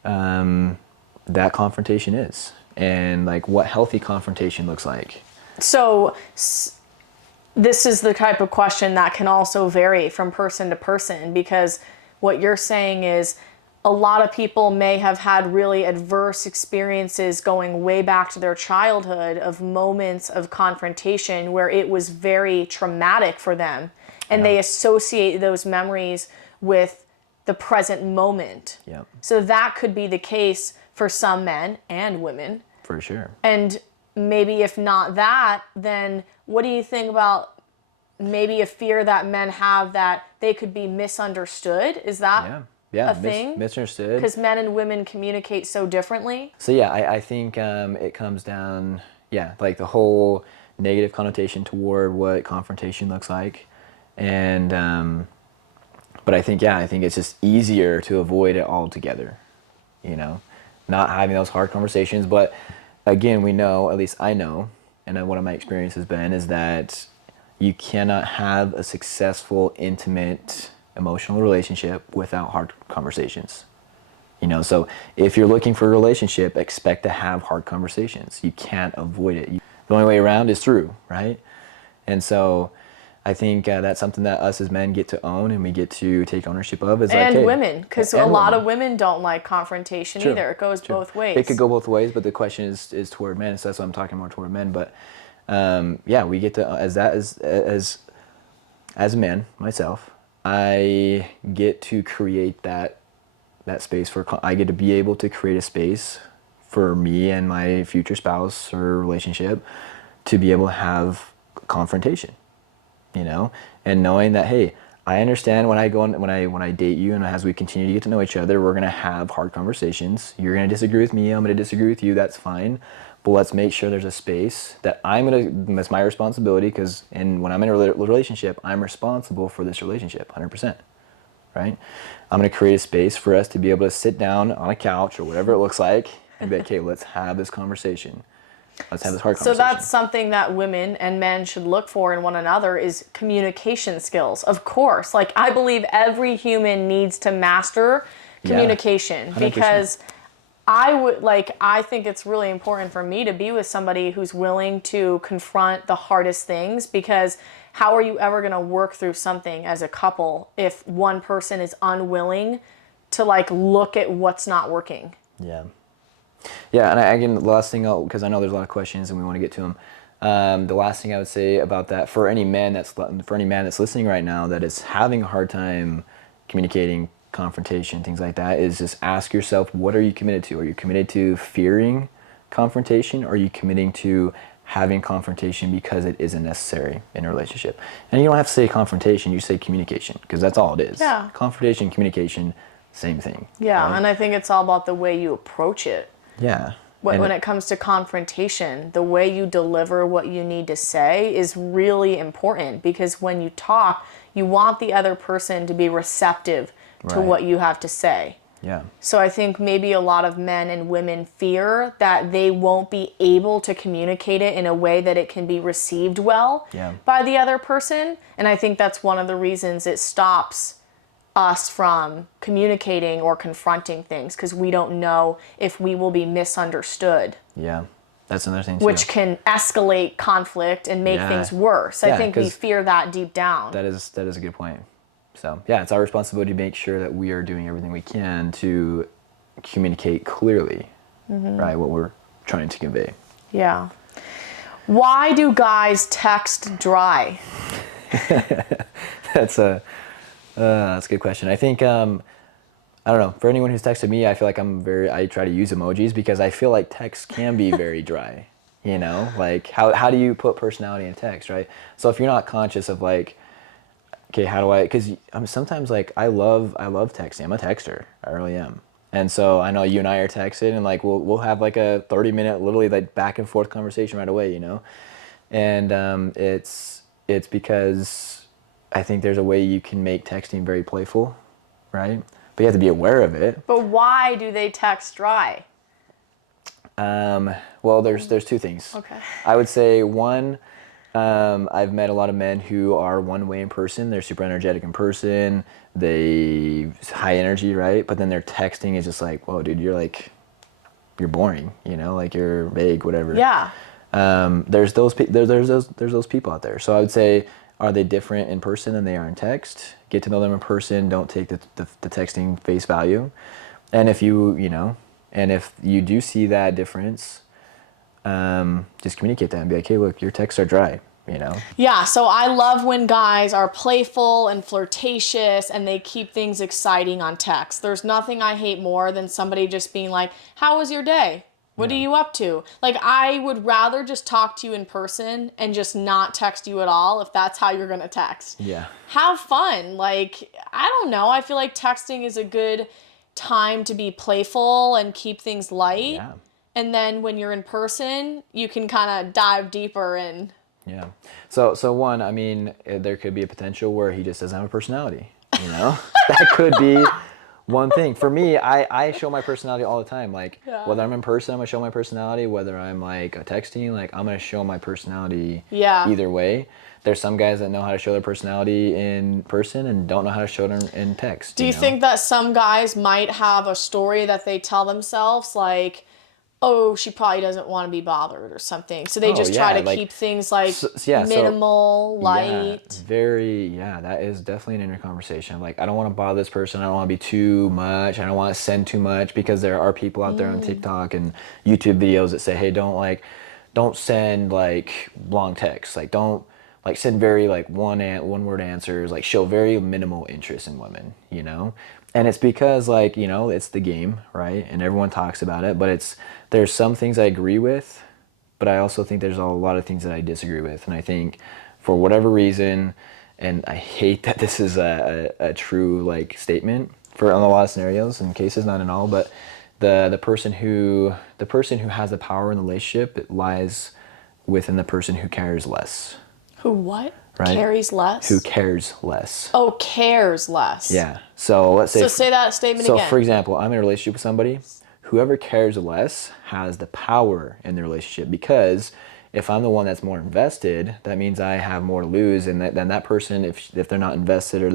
that confrontation is, and like what healthy confrontation looks like. So this is the type of question that can also vary from person to person, because what you're saying is a lot of people may have had really adverse experiences going way back to their childhood of moments of confrontation where it was very traumatic for them. And they associate those memories with the present moment. Yeah. So that could be the case for some men and women. For sure. And maybe if not that, then what do you think about maybe a fear that men have that they could be misunderstood? Is that a thing? Misunderstood. Because men and women communicate so differently. So yeah, I think it comes down, like the whole negative connotation toward what confrontation looks like. And, but I think it's just easier to avoid it altogether, not having those hard conversations. But again, we know, at least I know, and one of my experience has been, is that you cannot have a successful, intimate, emotional relationship without hard conversations. So if you're looking for a relationship, expect to have hard conversations. You can't avoid it. The only way around is through, right? And so I think that's something that us as men get to own and we get to take ownership of. And women, because a lot of women don't like confrontation either. It goes both ways. It could go both ways, but the question is toward men, so that's why I'm talking more toward men. But we get to, as a man, myself, I get to create that space I get to be able to create a space for me and my future spouse or relationship to be able to have confrontation, and knowing that, hey, I understand when I date you and as we continue to get to know each other, we're going to have hard conversations. You're going to disagree with me. I'm going to disagree with you. That's fine. But let's make sure there's a space that that's my responsibility, when I'm in a relationship, I'm responsible for this relationship 100%, right? I'm going to create a space for us to be able to sit down on a couch or whatever it looks like and be like, okay, let's have this conversation. Let's have this hard conversation. So that's something that women and men should look for in one another is communication skills. Of course, like I believe every human needs to master communication because I think it's really important for me to be with somebody who's willing to confront the hardest things, because how are you ever going to work through something as a couple if one person is unwilling to look at what's not working? Yeah. Yeah, and again, the last thing, because I know there's a lot of questions and we want to get to them. The last thing I would say about that, for any man that's listening right now that is having a hard time communicating, confrontation, things like that, is just ask yourself, what are you committed to? Are you committed to fearing confrontation, or are you committing to having confrontation because it isn't necessary in a relationship? And you don't have to say confrontation, you say communication, because that's all it is. Yeah. Confrontation, communication, same thing. Yeah, right? and I think it's all about the way you approach it. Yeah. When it comes to confrontation, the way you deliver what you need to say is really important, because when you talk, you want the other person to be receptive to what you have to say. Yeah. So I think maybe a lot of men and women fear that they won't be able to communicate it in a way that it can be received well by the other person. And I think that's one of the reasons it stops us from communicating or confronting things, because we don't know if we will be misunderstood. Yeah, that's another thing too. Which can escalate conflict and make things worse. I think we fear that deep down. That is a good point. So yeah, it's our responsibility to make sure that we are doing everything we can to communicate clearly, right, what we're trying to convey. Yeah. Why do guys text dry? That's a good question. I think, I don't know, for anyone who's texted me, I feel like I try to use emojis because I feel like text can be very dry, like how do you put personality in text, right? So if you're not conscious of okay, because sometimes I love texting. I'm a texter. I really am. And so I know you and I are texting and we'll have a 30-minute literally back and forth conversation right away, and it's because I think there's a way you can make texting very playful, right? But you have to be aware of it. But why do they text dry? Well, there's two things. Okay. I would say one, I've met a lot of men who are one way in person. They're super energetic in person. They high energy, right? But then their texting is just whoa, dude, you're boring, you're vague, whatever. Yeah. There's those people out there. So I would say, are they different in person than they are in text? Get to know them in person. Don't take the texting face value. And if you do see that difference, just communicate that and be like, hey, look, your texts are dry, you know? Yeah, so I love when guys are playful and flirtatious and they keep things exciting on text. There's nothing I hate more than somebody just being like, how was your day? What are you up to? Like, I would rather just talk to you in person and just not text you at all if that's how you're going to text. Yeah. Have fun. Like, I don't know. I feel like texting is a good time to be playful and keep things light. Yeah. And then when you're in person, you can kind of dive deeper in. Yeah. So one, I mean, there could be a potential where he just doesn't have a personality, you know? That could be one thing. For me, I show my personality all the time. Like, whether I'm in person, I'm going to show my personality. Whether I'm, like, texting, like, I'm going to show my personality either way. There's some guys that know how to show their personality in person and don't know how to show it in text. Do you think that some guys might have a story that they tell themselves, like, oh, she probably doesn't want to be bothered or something. So they just try to keep things like minimal, light. That is definitely an inner conversation. Like, I don't want to bother this person. I don't want to be too much. I don't want to send too much, because there are people out there on TikTok and YouTube videos that say, hey, don't send like long texts. Like, don't like send very like one word answers, like show very minimal interest in women, you know? And it's because, like, you know, it's the game, right? And everyone talks about it, but there's some things I agree with, but I also think there's a lot of things that I disagree with. And I think for whatever reason, and I hate that this is a true like statement for in a lot of scenarios and cases, not in all, but the person who has the power in the relationship, it lies within the person who cares less. Who what? Right? Carries less? Who cares less. Oh, cares less. Yeah. So let's say... So say that statement again. So for example, I'm in a relationship with somebody. Whoever cares less has the power in the relationship, because if I'm the one that's more invested, that means I have more to lose. And then that person, if they're not invested or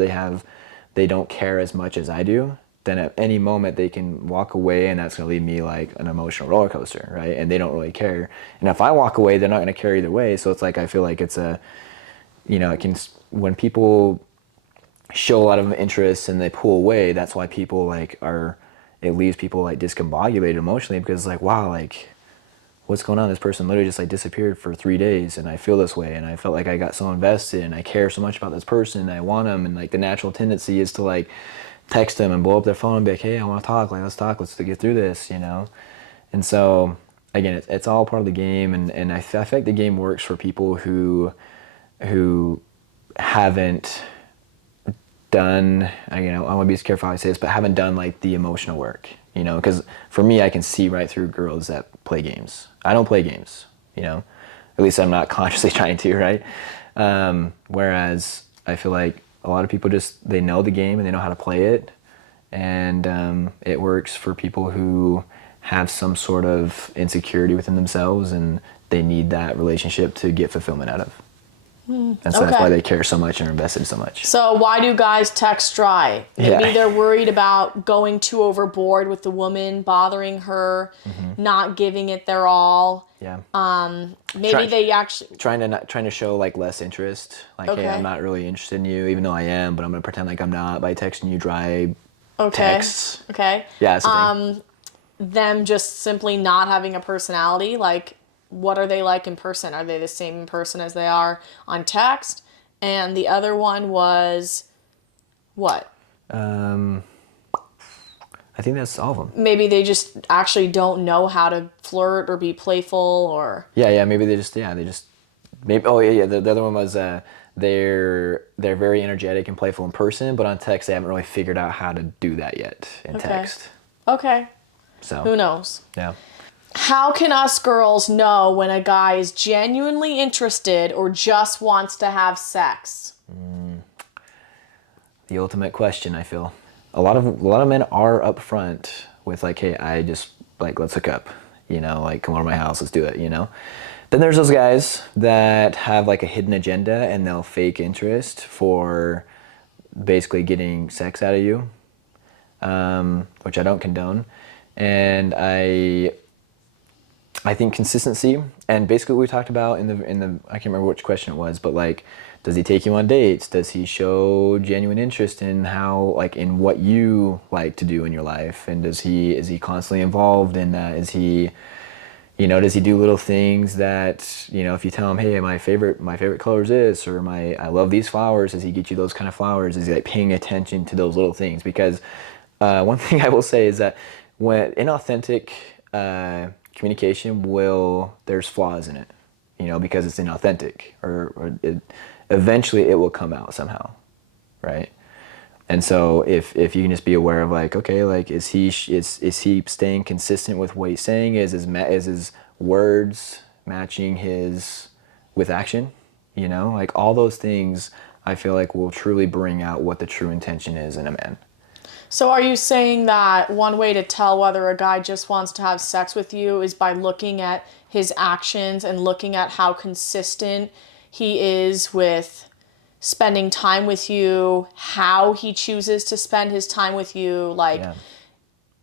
they don't care as much as I do, then at any moment they can walk away, and that's going to leave me like an emotional roller coaster, right? And they don't really care. And if I walk away, they're not going to care either way. So it's like, I feel like it's when people show a lot of interest and they pull away, that's why people it leaves people like discombobulated emotionally, because it's like, wow, like, what's going on? This person literally just like disappeared for 3 days, and I feel this way, and I felt like I got so invested and I care so much about this person and I want them, and like the natural tendency is to like text them and blow up their phone and be like, hey, I want to talk, like, let's talk, let's get through this, you know? And so again, it's all part of the game, and I feel like the game works for people who haven't done, I want to be careful how I say this, but haven't done like the emotional work, you know, because for me, I can see right through girls that play games. I don't play games, you know, at least I'm not consciously trying to, right? Whereas I feel like a lot of people they know the game and they know how to play it, and it works for people who have some sort of insecurity within themselves and they need that relationship to get fulfillment out of. And so that's why they care so much and are invested so much. So why do guys text dry? Maybe they're worried about going too overboard with the woman, bothering her, not giving it their all. Yeah. Maybe they actually trying to show like less interest. Like, hey, I'm not really interested in you, even though I am, but I'm gonna pretend like I'm not by texting you dry texts. Okay. Yeah, that's the thing. Them just simply not having a personality, like, what are they like in person? Are they the same in person as they are on text? And the other one was what? I think that's all of them. Maybe they just actually don't know how to flirt or be playful, or... Yeah, maybe they just maybe, the other one was they're very energetic and playful in person, but on text they haven't really figured out how to do that yet in text. Okay. So who knows? Yeah. How can us girls know when a guy is genuinely interested or just wants to have sex? The ultimate question, I feel. A lot of men are upfront with like, hey, I just like, let's hook up, you know, like, come over to my house, let's do it, you know. Then there's those guys that have like a hidden agenda and they'll fake interest for basically getting sex out of you, which I don't condone. And I think consistency, and basically what we talked about in the I can't remember which question it was, but like, does he take you on dates? Does he show genuine interest in how, like, in what you like to do in your life? And is he constantly involved in that? Is he, does he do little things that, if you tell him, hey, my favorite color is this, or I love these flowers, does he get you those kind of flowers? Is he like paying attention to those little things? Because one thing I will say is that when inauthentic communication there's flaws in it, because it's inauthentic, or eventually it will come out somehow, right? And so if you can just be aware of, like, okay, like, is he staying consistent with what he's saying? Is his words matching his with action? Like, all those things I feel like will truly bring out what the true intention is in a man. So are you saying that one way to tell whether a guy just wants to have sex with you is by looking at his actions and looking at how consistent he is with spending time with you, how he chooses to spend his time with you? Like, Yeah.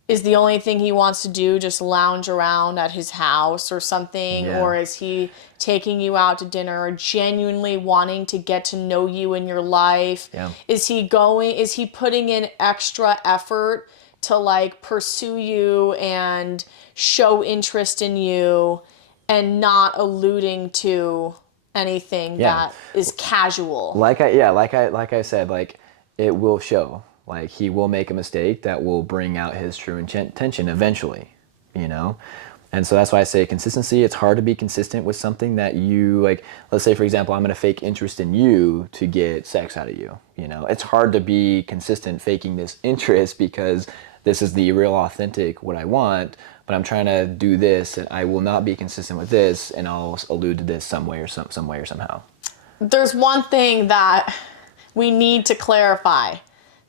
is the only thing he wants to do just lounge around at his house or something? Yeah. Or is he taking you out to dinner or genuinely wanting to get to know you in your life? Yeah. Is he putting in extra effort to, like, pursue you and show interest in you and not alluding to anything Yeah. that is casual? Like I said, like, it will show. Like, he will make a mistake that will bring out his true intention eventually, And so that's why I say consistency. It's hard to be consistent with something that you, like, let's say, for example, I'm going to fake interest in you to get sex out of you, It's hard to be consistent faking this interest because this is the real authentic what I want, but I'm trying to do this and I will not be consistent with this, and I'll allude to this some way or somehow. There's one thing that we need to clarify.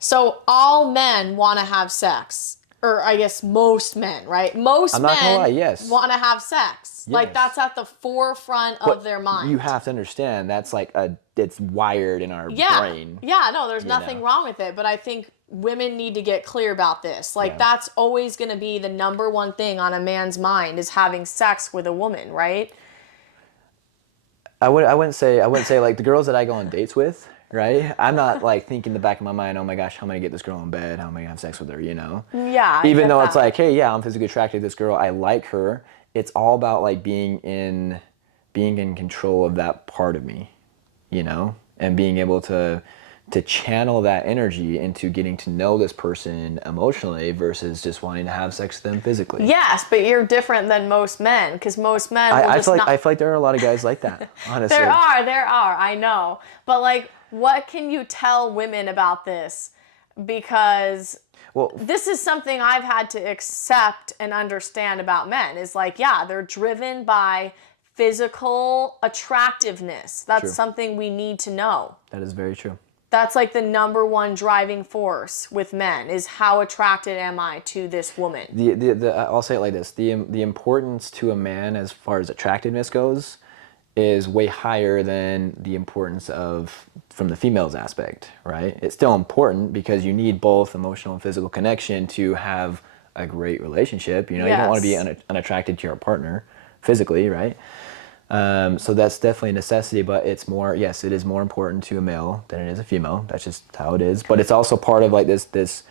So all men want to have sex, or I guess most men, right? Most I'm not gonna lie, men yes. want to have sex. Like, Yes. that's at the forefront of their mind. You have to understand that's like it's wired in our brain. Yeah, no, there's nothing wrong with it, but I think women need to get clear about this. Like, that's always going to be the number one thing on a man's mind, is having sex with a woman, right? I wouldn't say like the girls that I go on dates with, right? I'm not like thinking in the back of my mind, oh my gosh, how am I gonna get this girl in bed? How am I gonna have sex with her? Yeah. Even though it's like, hey, yeah, I'm physically attracted to this girl, I like her. It's all about, like, being in control of that part of me, and being able to channel that energy into getting to know this person emotionally versus just wanting to have sex with them physically. Yes, but you're different than most men, because most men will I feel like there are a lot of guys like that, honestly. There are, I know. But, like, what can you tell women about this? Because this is something I've had to accept and understand about men, is like, yeah, they're driven by physical attractiveness. That's True. something we need to know. That is very true. That's like the number one driving force with men, is how attracted am I to this woman? I'll say it like this: the importance to a man as far as attractiveness goes is way higher than the importance from the female's aspect, right? It's still important because you need both emotional and physical connection to have a great relationship. You don't want to be unattracted to your partner physically, right? So that's definitely a necessity, but it is more important to a male than it is a female. That's just how it is. But it's also part of, like, this,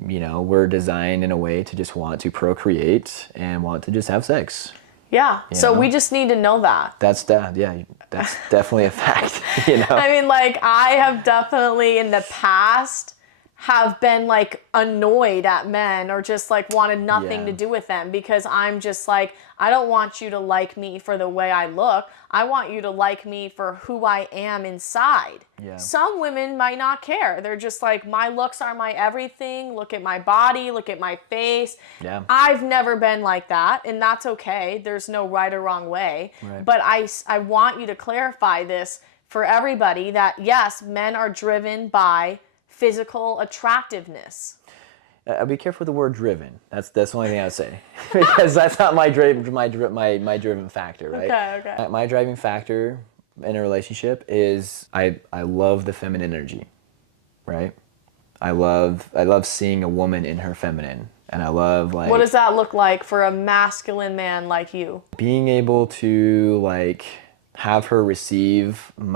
we're designed in a way to just want to procreate and want to just have sex. Yeah. So we just need to know that. That's definitely a fact, I mean, like, I have definitely in the past have been, like, annoyed at men, or just, like, wanted nothing to do with them, because I'm just like, I don't want you to like me for the way I look. I want you to like me for who I am inside. Yeah. Some women might not care. They're just like, my looks are my everything. Look at my body. Look at my face. Yeah. I've never been like that, and that's okay. There's no right or wrong way. Right. But I want you to clarify this for everybody, that yes, men are driven by physical attractiveness. Be careful with the word driven. That's the only thing I would say, because that's not my driven factor, right? Okay. My driving factor in a relationship is I love the feminine energy, right? I love seeing a woman in her feminine And I love like... What does that look like for a masculine man like you? Being able to like have her receive what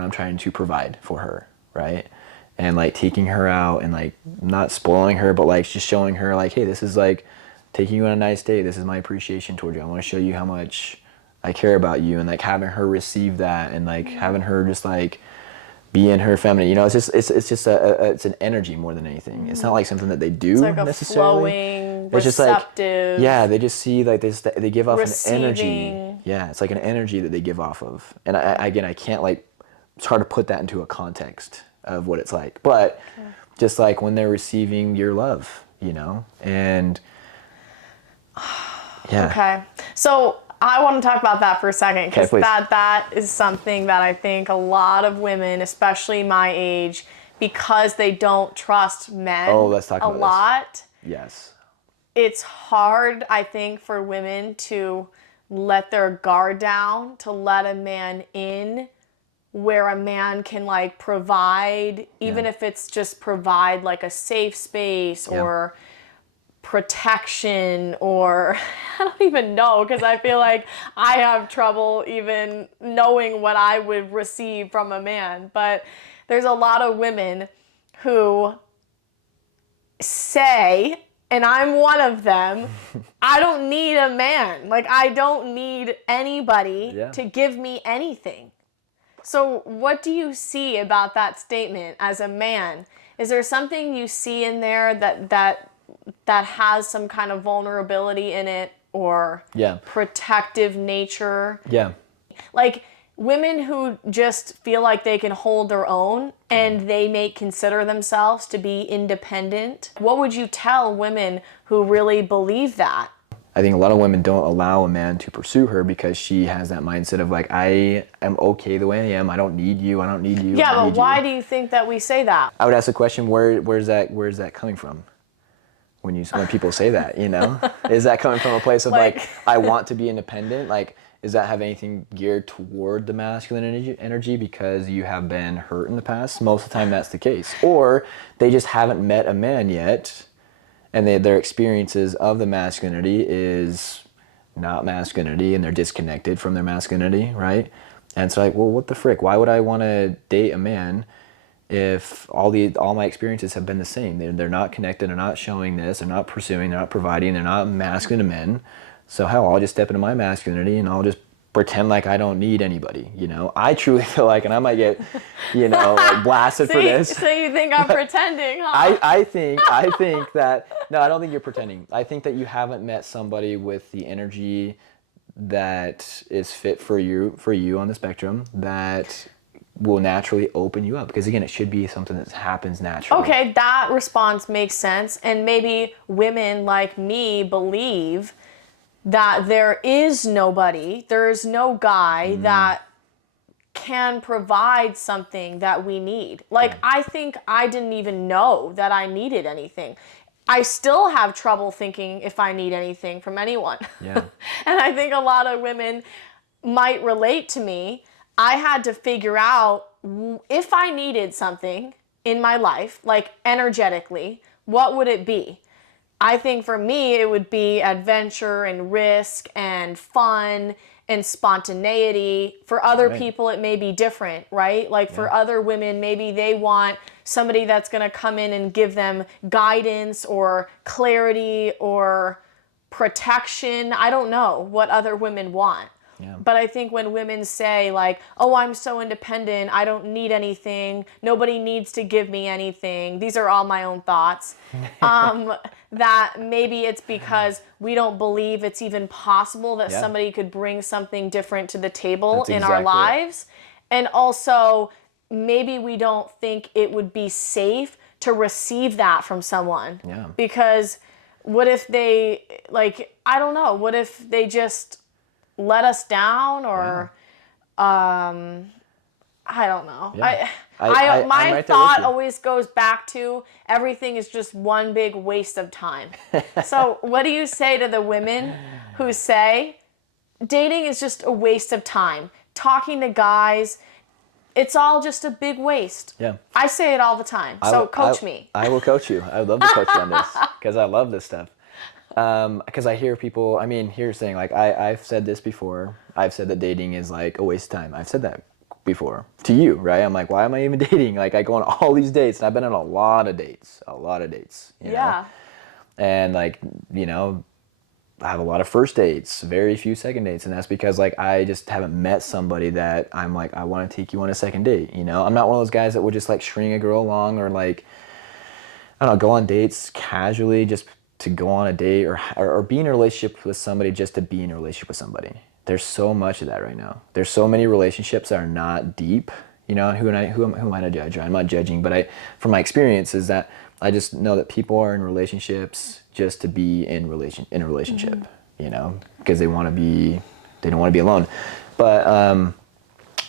I'm trying to provide for her, right? And like taking her out and like not spoiling her, but like just showing her like, hey, this is like taking you on a nice date. This is my appreciation toward you. I want to show you how much I care about you, and like having her receive that, and like having her just like be in her feminine. You know, it's just it's an energy more than anything. It's not like something that they do It's like a necessarily. flowing, It's just like, receptive. yeah, they just see like this. They give off receiving. an energy. Yeah, it's like an energy that they give off of. And I can't like. It's hard to put that into a context of what it's like, but just like when they're receiving your love, you know, and yeah. Okay, so I want to talk about that for a second, because Okay, that is something that I think a lot of women, especially my age, because they don't trust men Let's talk a about lot. Yes. It's hard, I think, for women to let their guard down, to let a man in where a man can like provide, even if it's just provide like a safe space or protection, or I don't even know, because I feel like I have trouble even knowing what I would receive from a man. But there's a lot of women who say, and I'm one of them, I don't need a man. Like, I don't need anybody to give me anything. So what do you see about that statement as a man? Is there something you see in there that has some kind of vulnerability in it, or protective nature? Yeah. Like, women who just feel like they can hold their own and they may consider themselves to be independent. What would you tell women who really believe that? I think a lot of women don't allow a man to pursue her because she has that mindset of like, I am okay the way I am. I don't need you. I don't need you. Yeah, but why do you think that we say that? I would ask the question, where's that coming from? When people say that, you know, is that coming from a place of like I want to be independent? Like, does that have anything geared toward the masculine energy because you have been hurt in the past? Most of the time that's the case. Or they just haven't met a man yet, and their experiences of the masculinity is not masculinity, and they're disconnected from their masculinity, right? And so like, well, what the frick? Why would I want to date a man if all my experiences have been the same? They're not connected, they're not showing this, they're not pursuing, they're not providing, they're not masculine men. So hell, I'll just step into my masculinity and I'll just pretend like I don't need anybody, you know? I truly feel like, and I might get, you know, like blasted for this. So you think I'm pretending, huh? I think that, no, I don't think you're pretending. I think that you haven't met somebody with the energy that is fit for you on the spectrum, that will naturally open you up. Because again, it should be something that happens naturally. Okay, that response makes sense. And maybe women like me believe that there is there's no guy that can provide something that we need. Like, I think I didn't even know that I needed anything. I still have trouble thinking if I need anything from anyone. Yeah. And I think a lot of women might relate to me. I had to figure out if I needed something in my life, like energetically, what would it be? I think for me, it would be adventure and risk and fun and spontaneity. For other people, it may be different, right? Like for other women, maybe they want somebody that's going to come in and give them guidance or clarity or protection. I don't know what other women want. Yeah. But I think when women say like, oh, I'm so independent, I don't need anything, nobody needs to give me anything, these are all my own thoughts, that maybe it's because we don't believe it's even possible that somebody could bring something different to the table in our lives. And also, maybe we don't think it would be safe to receive that from someone. Yeah. Because what if they, like, I don't know, what if they just let us down, or I don't know. Yeah. My right thought always goes back to everything is just one big waste of time. So what do you say to the women who say dating is just a waste of time? Talking to guys, it's all just a big waste. Yeah. I say it all the time. So coach me. I will coach you. I would love to coach you on this because I love this stuff. Because I hear people, I mean, here's the thing, like I've said this before. I've said that dating is like a waste of time. I've said that before to you, right? I'm like, why am I even dating? Like I go on all these dates and I've been on a lot of dates, you know? And like, you know, I have a lot of first dates, very few second dates. And that's because like, I just haven't met somebody that I'm like, I want to take you on a second date. You know, I'm not one of those guys that would just like string a girl along or like, I don't know, go on dates casually just to go on a date or be in a relationship with somebody just to be in a relationship with somebody. There's so much of that right now. There's so many relationships that are not deep, you know, and who am I to judge? I'm not judging, but from my experience is that I just know that people are in relationships just to be in a relationship, you know, because they don't want to be alone. But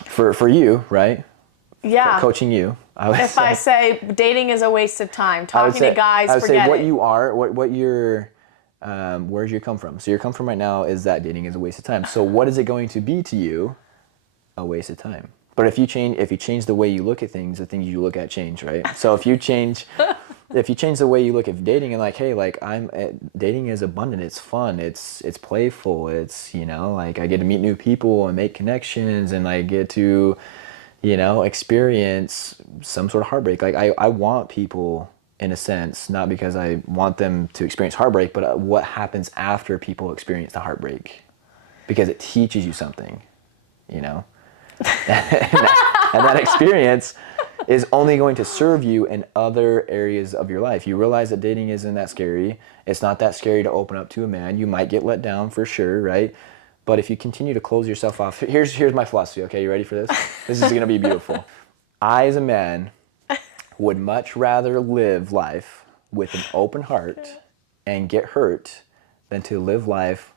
for you, right? Yeah. Coaching you. If I say dating is a waste of time, talking to guys, I would forget say what it. you are, what you're, where'd you come from? So your come from right now is that dating is a waste of time. So what is it going to be to you? A waste of time. But if you change the way you look at things, the things you look at change, right? So if you change the way you look at dating and like, hey, like dating is abundant, it's fun, it's playful, it's, you know, like I get to meet new people and make connections and I get to, you know, experience some sort of heartbreak. Like I want people in a sense, not because I want them to experience heartbreak, but what happens after people experience the heartbreak, because it teaches you something, you know, and that experience is only going to serve you in other areas of your life. You realize that dating isn't that scary. It's not that scary to open up to a man. You might get let down for sure, right? But if you continue to close yourself off, here's my philosophy, okay? You ready for this? This is gonna be beautiful. I, as a man, would much rather live life with an open heart and get hurt than to live life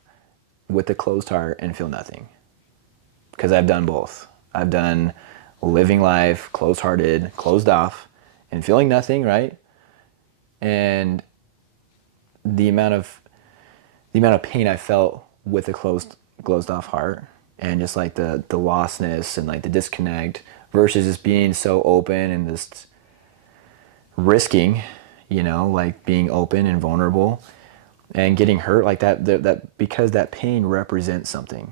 with a closed heart and feel nothing. Because I've done both. I've done living life closed-hearted, closed off, and feeling nothing, right? And the amount of pain I felt with a closed off heart and just like the lostness and like the disconnect versus just being so open and just risking, you know, like being open and vulnerable and getting hurt like that because that pain represents something.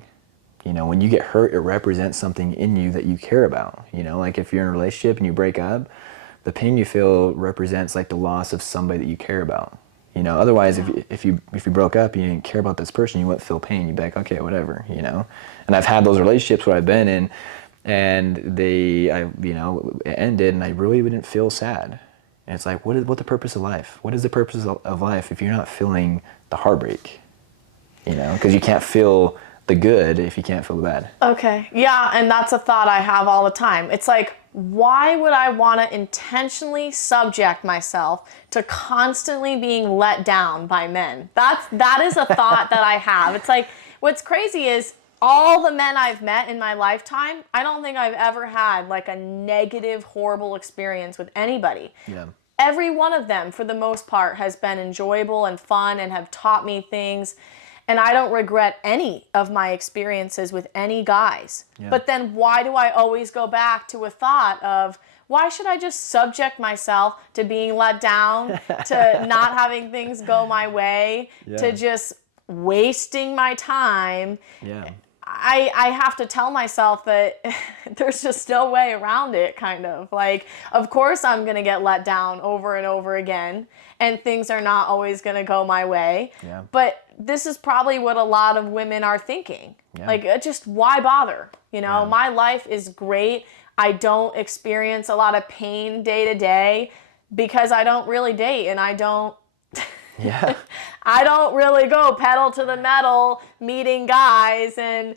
You know, when you get hurt, it represents something in you that you care about. You know, like if you're in a relationship and you break up, the pain you feel represents like the loss of somebody that you care about. You know, otherwise, if you broke up, you didn't care about this person, you wouldn't feel pain. You'd be like, okay, whatever, you know. And I've had those relationships where I've been in, and it ended, and I really didn't feel sad. And it's like, what the purpose of life? What is the purpose of life if you're not feeling the heartbreak? You know, because you can't feel the good if you can't feel the bad. Okay. Yeah, and that's a thought I have all the time. It's like, why would I want to intentionally subject myself to constantly being let down by men? That is a thought that I have. It's like, what's crazy is all the men I've met in my lifetime, I don't think I've ever had like a negative, horrible experience with anybody. Yeah. Every one of them, for the most part, has been enjoyable and fun and have taught me things. And I don't regret any of my experiences with any guys. Yeah. But then why do I always go back to a thought of, why should I just subject myself to being let down, to not having things go my way, to just wasting my time? Yeah. I have to tell myself that there's just no way around it, kind of. Like, of course I'm going to get let down over and over again, and things are not always going to go my way. Yeah. But this is probably what a lot of women are thinking. Yeah. Like, just why bother? You know, my life is great. I don't experience a lot of pain day to day because I don't really date, and I don't... Yeah. I don't really go pedal to the metal, meeting guys and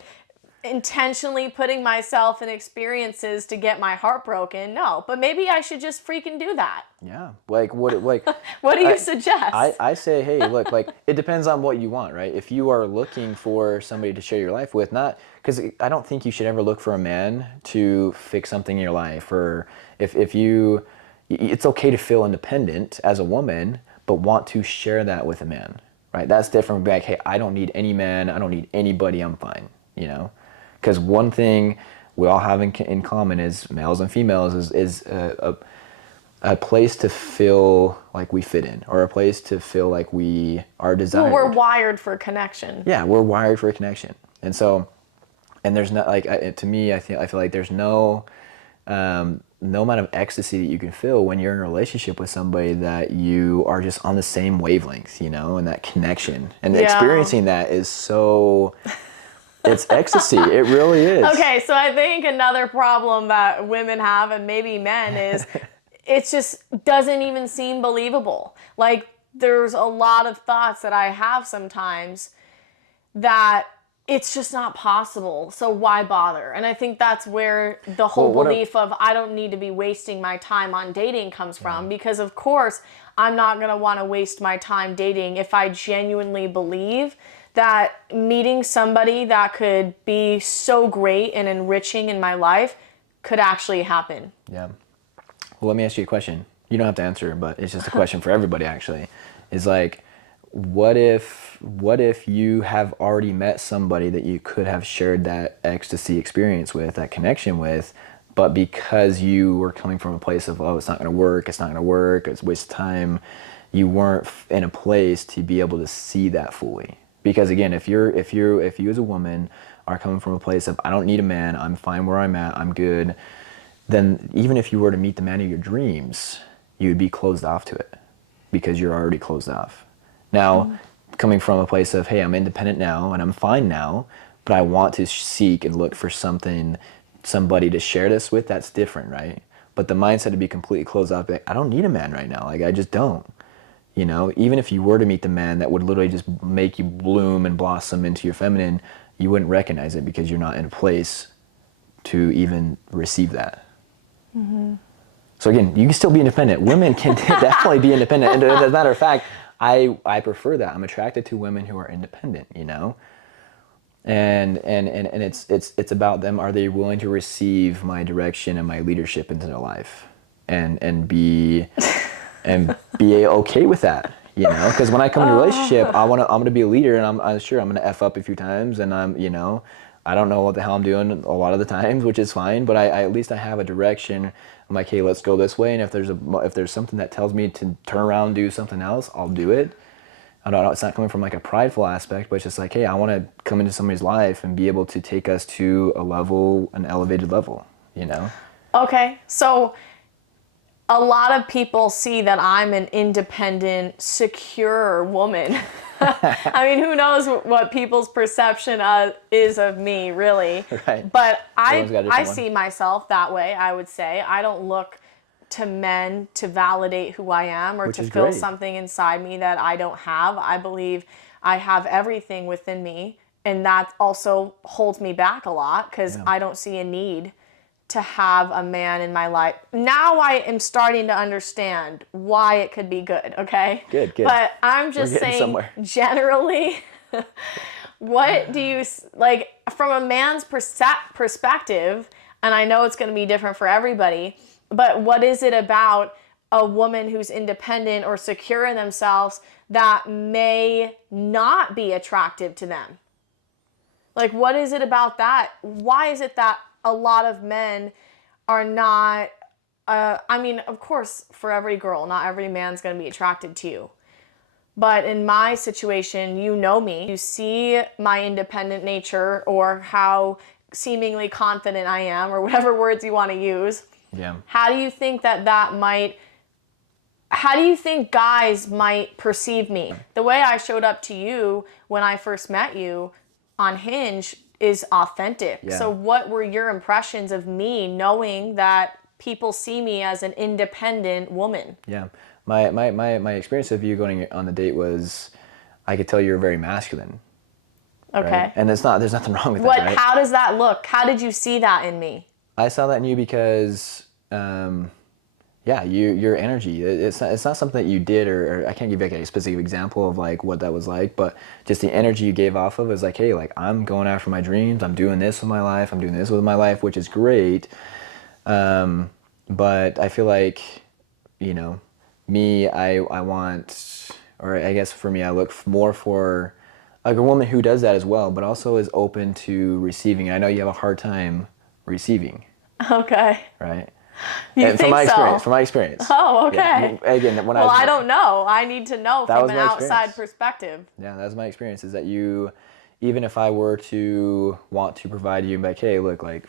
intentionally putting myself in experiences to get my heart broken. No, but maybe I should just freaking do that. Yeah. Like what what do you suggest? I say, hey, look, like it depends on what you want, right? If you are looking for somebody to share your life with, not because I don't think you should ever look for a man to fix something in your life, or if you, it's okay to feel independent as a woman, but want to share that with a man, right? That's different. Like, hey, I don't need any man. I don't need anybody. I'm fine, you know? Because one thing we all have in common as males and females is a place to feel like we fit in, or a place to feel like we are desired. Well, we're wired for connection. Yeah, we're wired for a connection. And so, and there's not like, to me, I feel like there's no amount of ecstasy that you can feel when you're in a relationship with somebody that you are just on the same wavelength, you know, and that connection. And experiencing that is so, it's ecstasy. It really is. Okay, so I think another problem that women have, and maybe men, is it just doesn't even seem believable. Like, there's a lot of thoughts that I have sometimes that it's just not possible. So why bother? And I think that's where the whole belief of I don't need to be wasting my time on dating comes from. Because of course, I'm not going to want to waste my time dating if I genuinely believe that meeting somebody that could be so great and enriching in my life could actually happen. Yeah. Well, let me ask you a question. You don't have to answer, but it's just a question for everybody actually. Is like, what if you have already met somebody that you could have shared that ecstasy experience with, that connection with, but because you were coming from a place of, oh, it's not going to work, it's a waste of time, you weren't in a place to be able to see that fully. Because again, if you as a woman are coming from a place of, I don't need a man, I'm fine where I'm at, I'm good, then even if you were to meet the man of your dreams, you would be closed off to it because you're already closed off. Now, coming from a place of, hey, I'm independent now and I'm fine now, but I want to seek and look for somebody to share this with, that's different, right? But the mindset to be completely closed off, like, I don't need a man right now. Like, I just don't. You know, even if you were to meet the man that would literally just make you bloom and blossom into your feminine, you wouldn't recognize it because you're not in a place to even receive that. Mm-hmm. So again, you can still be independent. Women can definitely be independent. And as a matter of fact, I prefer that. I'm attracted to women who are independent, you know? And it's about them. Are they willing to receive my direction and my leadership into their life and be okay with that, you know? Because when I come into a relationship, I'm gonna be a leader, and I'm sure I'm gonna F up a few times, and I don't know what the hell I'm doing a lot of the times, which is fine, but I at least I have a direction. I'm like, hey, let's go this way, and if there's something that tells me to turn around and do something else, I'll do it. I don't know, it's not coming from like a prideful aspect, but it's just like, hey, I want to come into somebody's life and be able to take us to an elevated level, you know? Okay, so a lot of people see that I'm an independent, secure woman. I mean, who knows what people's perception is of me, really. Right. But I see myself that way, I would say. I don't look to men to validate who I am or to fill something inside me that I don't have. I believe I have everything within me, and that also holds me back a lot because I don't see a need to have a man in my life. Now I am starting to understand why it could be good, okay? Good. But I'm just saying, generally, what do you, like, from a man's perspective, and I know it's going to be different for everybody, but what is it about a woman who's independent or secure in themselves that may not be attractive to them? Like, what is it about that? Why is it that a lot of men are not, I mean, of course, for every girl, not every man's going to be attracted to you. But in my situation, you know me. You see my independent nature or how seemingly confident I am or whatever words you want to use. Yeah. How do you think how do you think guys might perceive me? The way I showed up to you when I first met you on Hinge is authentic. Yeah. So what were your impressions of me knowing that people see me as an independent woman? Yeah. My experience of you going on the date was, I could tell you were very masculine. Okay. Right? And there's nothing wrong with that, right? How does that look? How did you see that in me? I saw that in you because, your energy. It's not something that you did, or I can't give you like a specific example of like what that was like, but just the energy you gave off of is like, hey, like I'm going after my dreams. I'm doing this with my life. I'm doing this with my life, which is great. But I feel like, me, I want, or I guess for me, I look more for like a woman who does that as well, but also is open to receiving. I know you have a hard time receiving, Okay. right? You And think from my experience. Oh, okay. Yeah. Again, Well, I don't know. I need to know That from was an my outside experience. perspective. Yeah, that's my experience. Is that even if I were to want to provide you, like, hey, look, like,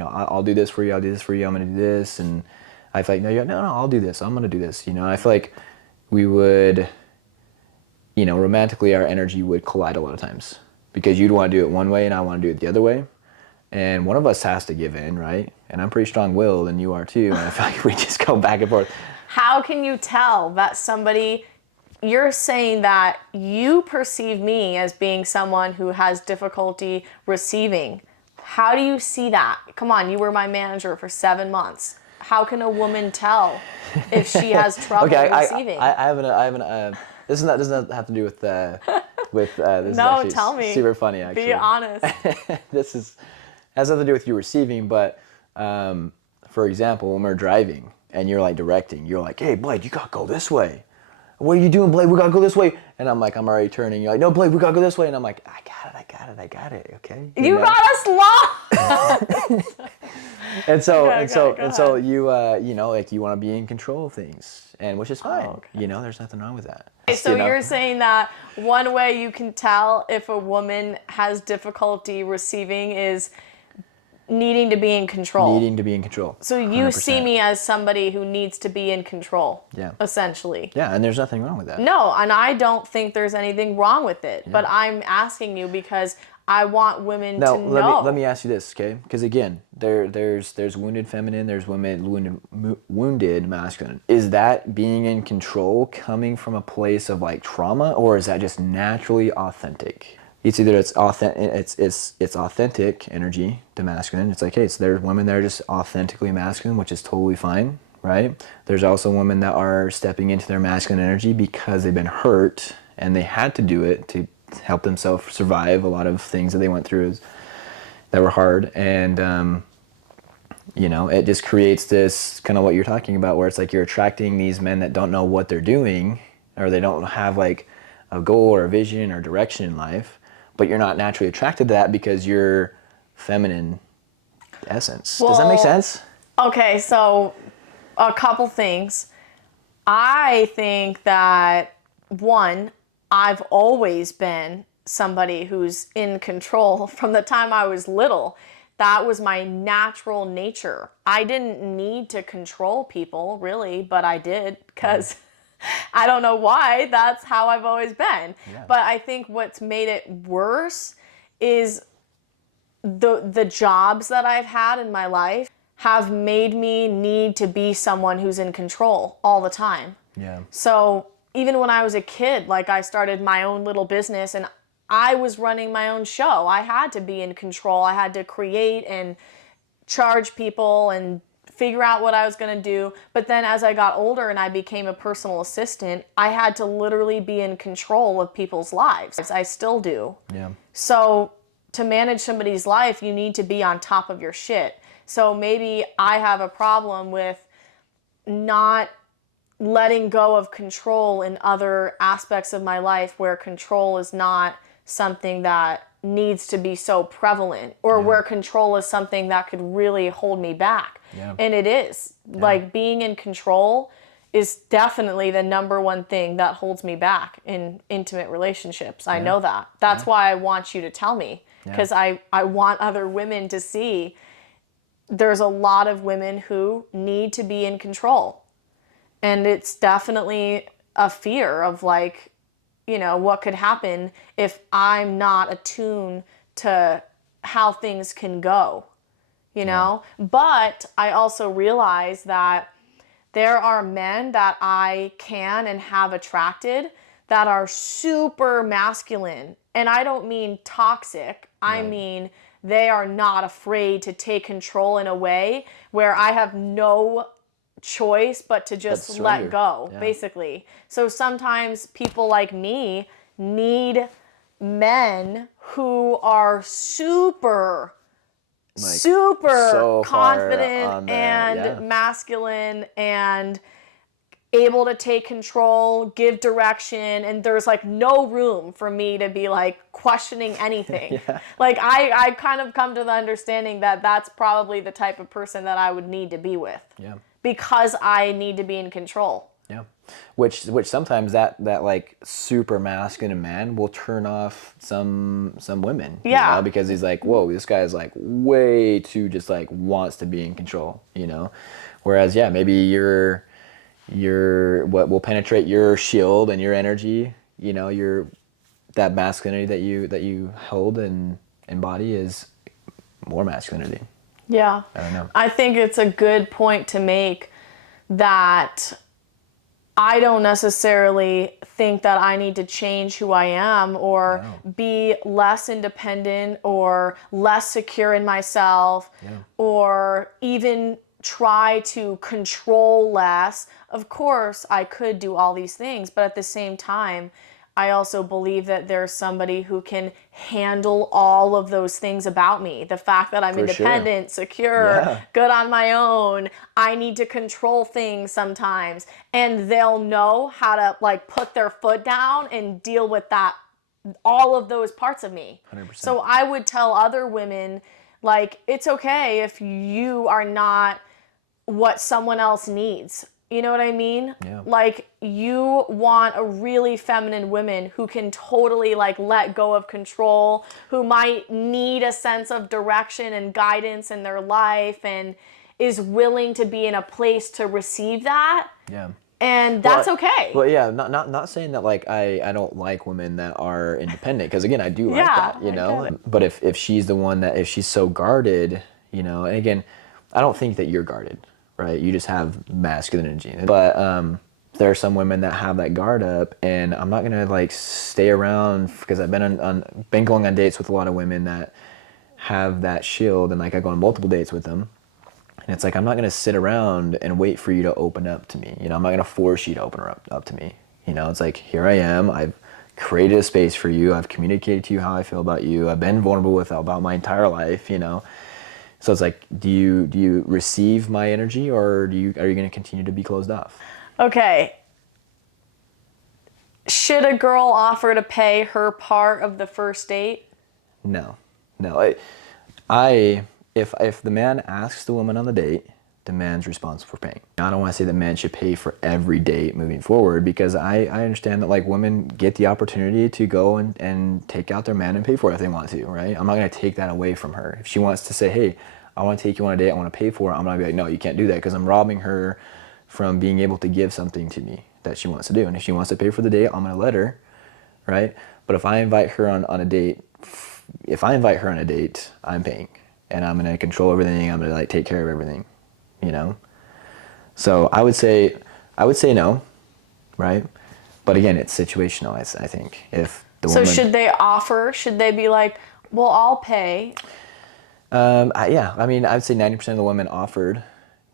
I'll do this for you. I'll do this for you. I'm gonna do this, and I feel like, no, I'll do this. I'm gonna do this. I feel like we would, romantically, our energy would collide a lot of times because you'd want to do it one way and I want to do it the other way. And one of us has to give in, right? And I'm pretty strong-willed, and you are too. And I feel like we just go back and forth. How can you tell that you're saying that you perceive me as being someone who has difficulty receiving? How do you see that? Come on, you were my manager for 7 months. How can a woman tell if she has trouble receiving? I haven't. This doesn't have to do with this is No, actually tell me. super funny, actually. Be honest. This has nothing to do with you receiving, but for example, when we're driving and you're like directing, you're like, hey, Blake, you gotta go this way. What are you doing, Blake? We gotta go this way. And I'm like, I'm already turning. You're like, no, Blake, we gotta go this way. And I'm like, I got it, okay? You got us lost. And so you like you want to be in control of things, and which is fine. Okay. There's nothing wrong with that. Okay, so you're saying that one way you can tell if a woman has difficulty receiving is needing to be in control. Needing to be in control. So you 100%. see me as somebody who needs to be in control. Yeah. Essentially. Yeah, and there's nothing wrong with that. No, and I don't think there's anything wrong with it. Yeah. But I'm asking you because I want women to know. Let me ask you this, okay? Because again, there's wounded feminine, there's wounded masculine. Is that being in control coming from a place of like trauma, or is that just naturally authentic? It's either it's authentic energy to masculine. It's like, hey, so there's women that are just authentically masculine, which is totally fine, right? There's also women that are stepping into their masculine energy because they've been hurt and they had to do it to help themselves survive a lot of things that they went through that were hard. And it just creates this kind of what you're talking about, where it's like you're attracting these men that don't know what they're doing, or they don't have like a goal or a vision or direction in life. But you're not naturally attracted to that because you're feminine essence. Does that make sense? Okay, so a couple things. I think that, one, I've always been somebody who's in control from the time I was little. That was my natural nature. I didn't need to control people, really, but I did because... I don't know why, that's how I've always been. Yeah. But I think what's made it worse is the jobs that I've had in my life have made me need to be someone who's in control all the time. Yeah. So even when I was a kid, like I started my own little business and I was running my own show. I had to be in control. I had to create and charge people and figure out what I was going to do. But then as I got older and I became a personal assistant, I had to literally be in control of people's lives. I still do. Yeah. So to manage somebody's life, you need to be on top of your shit. So maybe I have a problem with not letting go of control in other aspects of my life where control is not something that needs to be so prevalent, or where control is something that could really hold me back. Yeah. And it is. Yeah. Like being in control is definitely the number one thing that holds me back in intimate relationships. I know that. That's why I want you to tell me, because I want other women to see there's a lot of women who need to be in control. And it's definitely a fear of like, what could happen if I'm not attuned to how things can go, But I also realize that there are men that I can and have attracted that are super masculine. And I don't mean toxic. Right. I mean, they are not afraid to take control in a way where I have no choice but to just let go, basically. So sometimes people like me need men who are super so confident and masculine and able to take control, give direction, and there's like no room for me to be like questioning anything. Yeah. Like I kind of come to the understanding that that's probably the type of person that I would need to be with. Yeah. Because I need to be in control. Yeah. Which sometimes that like super masculine man will turn off some women. Yeah. You know, because he's like, whoa, this guy is like way too just like wants to be in control, you know? Whereas, yeah, maybe your what will penetrate your shield and your energy, you know, that masculinity that you hold and embody is more masculinity. Yeah. I don't know. I think it's a good point to make that I don't necessarily think that I need to change who I am or be less independent or less secure in myself or even try to control less. Of course, I could do all these things, but at the same time, I also believe that there's somebody who can handle all of those things about me. The fact that I'm independent, secure, good on my own. I need to control things sometimes. And they'll know how to like put their foot down and deal with that, all of those parts of me. 100%. So I would tell other women, like, it's okay if you are not what someone else needs. You know what I mean? Yeah. Like, you want a really feminine woman who can totally like let go of control, who might need a sense of direction and guidance in their life and is willing to be in a place to receive that. Yeah. And that's okay. Well, yeah, not saying that like I don't like women that are independent, because again, I do like that, you know. But if she's the one that, if she's so guarded, you know, and again, I don't think that you're guarded, right? You just have masculine energy. But there are some women that have that guard up, and I'm not gonna like stay around, because I've been going on dates with a lot of women that have that shield, and like I go on multiple dates with them. And it's like, I'm not going to sit around and wait for you to open up to me. You know, I'm not going to force you to open up to me. You know, it's like, here I am. I've created a space for you. I've communicated to you how I feel about you. I've been vulnerable about my entire life, you know. So it's like, do you receive my energy, or are you going to continue to be closed off? Okay. Should a girl offer to pay her part of the first date? No. If the man asks the woman on the date, the man's responsible for paying. I don't want to say the man should pay for every date moving forward, because I understand that like women get the opportunity to go and take out their man and pay for it if they want to, right? I'm not going to take that away from her. If she wants to say, hey, I want to take you on a date, I want to pay for it, I'm not going to be like, no, you can't do that, because I'm robbing her from being able to give something to me that she wants to do. And if she wants to pay for the date, I'm going to let her, right? But if I invite her on a date, I'm paying. And I'm going to control everything. I'm going to like take care of everything, you know? So I would say no, right? But again, it's situational, I think. If the woman... So should they offer? Should they be like, well, I'll pay? Yeah, I mean, I would say 90% of the women offered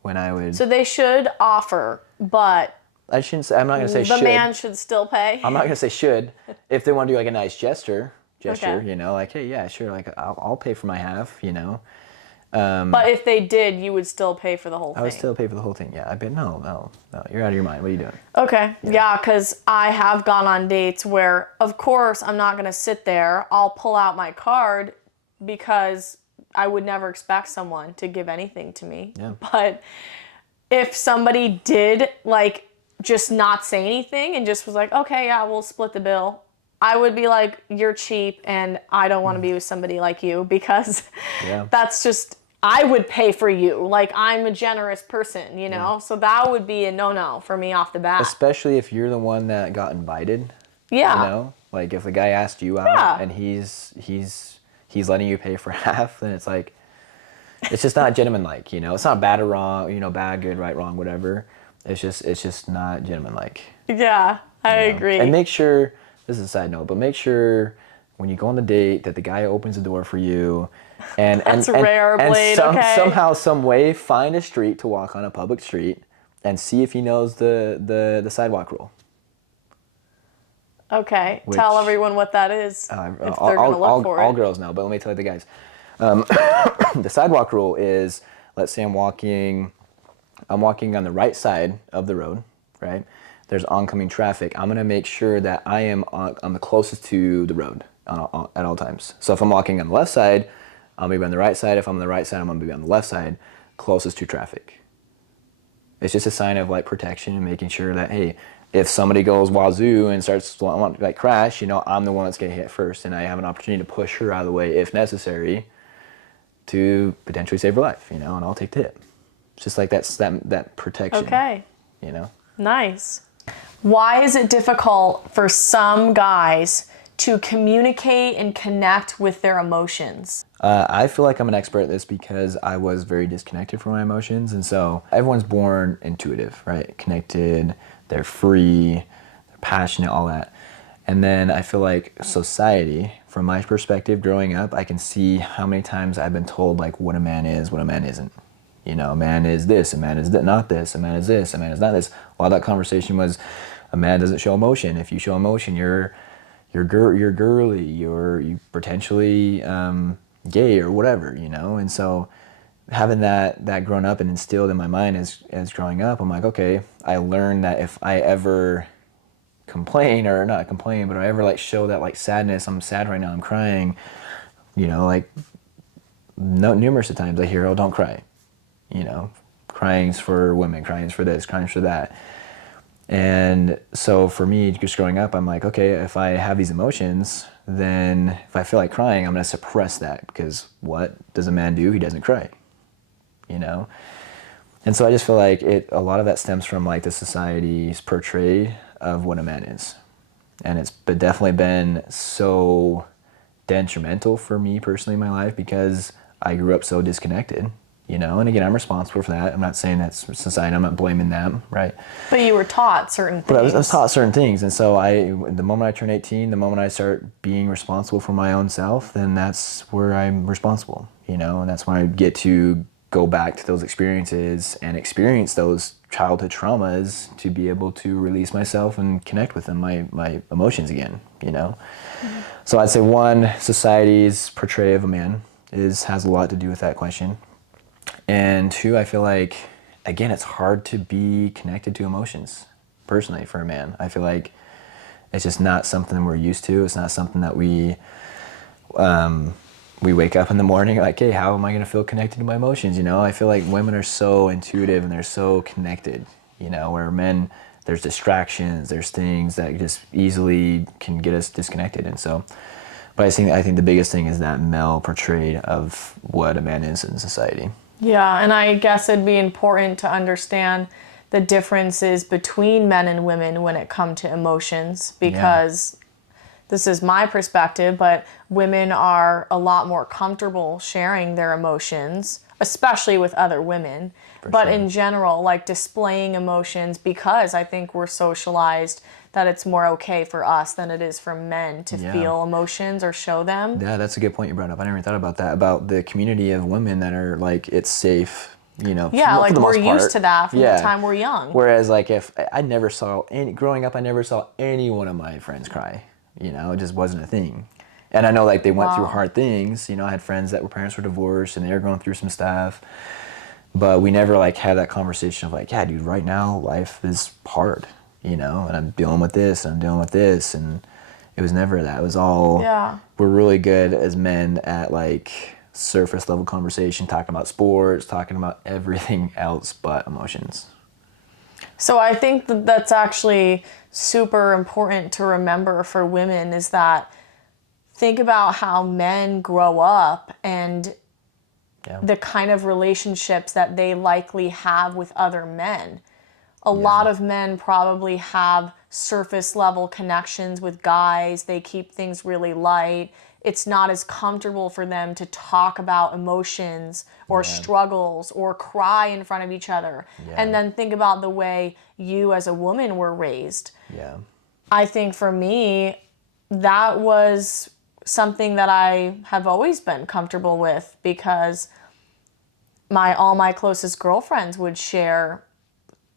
when I would... So they should offer, but... I'm not going to say should. The man should still pay? I'm not going to say should. If they want to do like a nice gesture, okay. You know, like, hey, yeah, sure, like I'll pay for my half, you know. But if they did, you would still pay for the whole thing? I would still pay for the whole thing, yeah. I bet no, you're out of your mind. What are you doing? Okay, yeah, because I have gone on dates where, of course, I'm not going to sit there. I'll pull out my card because I would never expect someone to give anything to me. Yeah. But if somebody did, like, just not say anything and just was like, okay, yeah, we'll split the bill, I would be like, you're cheap and I don't want to be with somebody like you, because that's just, I would pay for you. Like, I'm a generous person, you know? So that would be a no-no for me off the bat. Especially if you're the one that got invited. Yeah. You know? Like, if the guy asked you out and he's letting you pay for half, then it's like, it's just not gentleman-like, you know? It's not bad or wrong, you know, bad, good, right, wrong, whatever. It's just not gentleman-like. Yeah, I agree. And make sure... This is a side note, but make sure when you go on the date that the guy opens the door for you, and somehow, some way, find a street to walk on, a public street, and see if he knows the sidewalk rule. Okay, tell everyone what that is if they're going to look for it. All girls know, but let me tell you the guys. The sidewalk rule is, let's say I'm walking on the right side of the road, right? There's oncoming traffic. I'm gonna make sure that I am on the closest to the road at all times. So if I'm walking on the left side, I'll be on the right side. If I'm on the right side, I'm gonna be on the left side, closest to traffic. It's just a sign of like protection and making sure that, hey, if somebody goes wazoo and starts like crash, I'm the one that's getting hit first, and I have an opportunity to push her out of the way if necessary to potentially save her life, and I'll take the hit. It's just like that protection. Okay. Nice. Why is it difficult for some guys to communicate and connect with their emotions? I feel like I'm an expert at this because I was very disconnected from my emotions. And so everyone's born intuitive, right? Connected, they're free, they're passionate, all that. And then I feel like society, from my perspective growing up, I can see how many times I've been told like what a man is, what a man isn't. A man is this, a man is not this, a man is this, a man is not this. A lot of that conversation was a man doesn't show emotion. If you show emotion, you're girly, you potentially gay or whatever, And so having that grown up and instilled in my mind as growing up, I'm like, okay, I learned that if I ever complain, or not complain, but I ever like show that like sadness, I'm sad right now, I'm crying, like numerous of times I hear, oh, don't cry. Crying's for women, crying's for this, crying's for that. And so for me, just growing up, I'm like, okay, if I have these emotions, then if I feel like crying, I'm going to suppress that, because what does a man do? He doesn't cry, And so I just feel like a lot of that stems from like the society's portrayal of what a man is. And it's definitely been so detrimental for me personally in my life because I grew up so disconnected. And again, I'm responsible for that. I'm not saying that's society. I'm not blaming them, right? But you were taught certain things. But I was taught certain things. And so the moment I turn 18, the moment I start being responsible for my own self, then that's where I'm responsible, and that's when I get to go back to those experiences and experience those childhood traumas to be able to release myself and connect with them, my emotions again, Mm-hmm. So I'd say one, society's portrayal of a man has a lot to do with that question. And two, I feel like, again, it's hard to be connected to emotions, personally, for a man. I feel like it's just not something we're used to. It's not something that we wake up in the morning like, hey, how am I going to feel connected to my emotions? I feel like women are so intuitive and they're so connected, where men, there's distractions, there's things that just easily can get us disconnected. And so, but I think the biggest thing is that male portrayal of what a man is in society. Yeah, and I guess it'd be important to understand the differences between men and women when it comes to emotions, because this is my perspective, but women are a lot more comfortable sharing their emotions, especially with other women. But in general, like displaying emotions, because I think we're socialized that it's more okay for us than it is for men to feel emotions or show them. Yeah, that's a good point you brought up. I never thought about that, about the community of women that are like, it's safe, Yeah, like we're used to that from the time we're young. Whereas like if I never saw growing up, I never saw any one of my friends cry, it just wasn't a thing. And I know like they went through hard things, I had friends that were parents were divorced and they were going through some stuff, but we never like had that conversation of like, yeah, dude, right now life is hard. And I'm dealing with this, and I'm dealing with this, and it was never that. It was all, we're really good as men at like surface level conversation, talking about sports, talking about everything else but emotions. So I think that's actually super important to remember for women, is that think about how men grow up and the kind of relationships that they likely have with other men. A lot of men probably have surface level connections with guys. They keep things really light. It's not as comfortable for them to talk about emotions or struggles or cry in front of each other. And then think about the way you as a woman were raised. I think for me, that was something that I have always been comfortable with, because all my closest girlfriends would share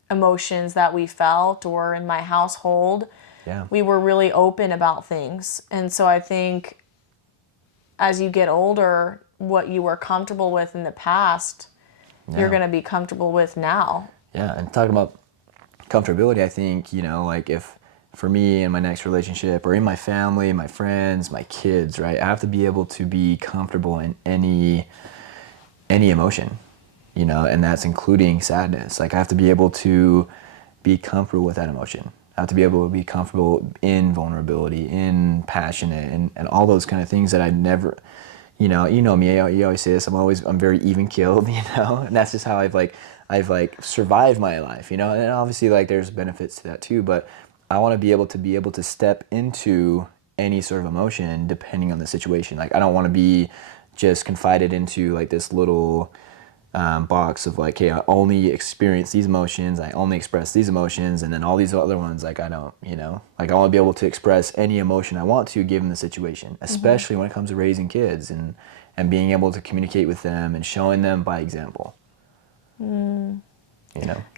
emotions that we felt, or in my household, we were really open about things. And so I think as you get older, what you were comfortable with in the past, you're going to be comfortable with now. Yeah, and talking about comfortability, I think, like if for me in my next relationship or in my family, my friends, my kids, right, I have to be able to be comfortable in any emotion, and that's including sadness. Like I have to be able to be comfortable with that emotion. I have to be able to be comfortable in vulnerability, in passionate, and all those kind of things that I never, you know me, you always say this, I'm very even keeled, and that's just how I've survived my life, and obviously like there's benefits to that too, but I want to be able to step into any sort of emotion depending on the situation. Like I don't want to be just confided into like this little box of like, hey, I only experience these emotions, I only express these emotions, and then all these other ones, like I don't, like I want to be able to express any emotion I want to given the situation, especially when it comes to raising kids and being able to communicate with them and showing them by example.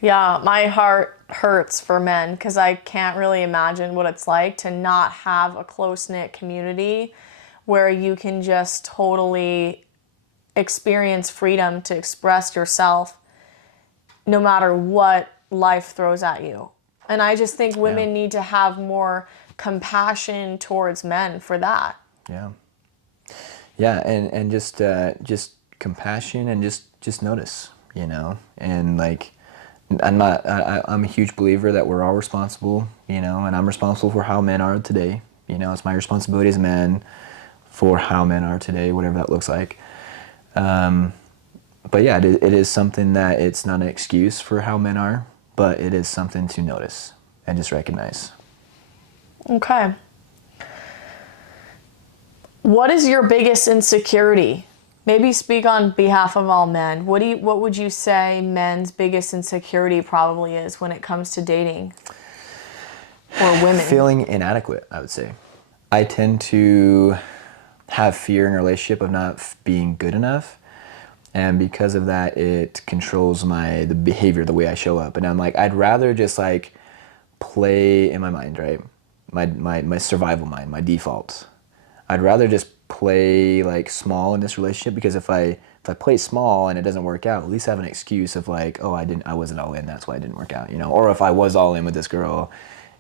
Yeah, my heart hurts for men because I can't really imagine what it's like to not have a close-knit community where you can just totally experience freedom to express yourself no matter what life throws at you. And I just think women need to have more compassion towards men for that. Yeah, and just compassion and just notice, and like I'm a huge believer that we're all responsible, and I'm responsible for how men are today. It's my responsibility as a man for how men are today, whatever that looks like. But yeah, it is something that it's not an excuse for how men are, but it is something to notice and just recognize. Okay. What is your biggest insecurity? Maybe speak on behalf of all men. What would you say men's biggest insecurity probably is when it comes to dating? Or women? Feeling inadequate, I would say. I tend to have fear in a relationship of not being good enough. And because of that, it controls the behavior, the way I show up. And I'm like, I'd rather just like play in my mind, right? My survival mind, my default. I'd rather just play like small in this relationship, because if I play small and it doesn't work out, at least I have an excuse of like, oh, I wasn't all in, that's why it didn't work out, Or if I was all in with this girl,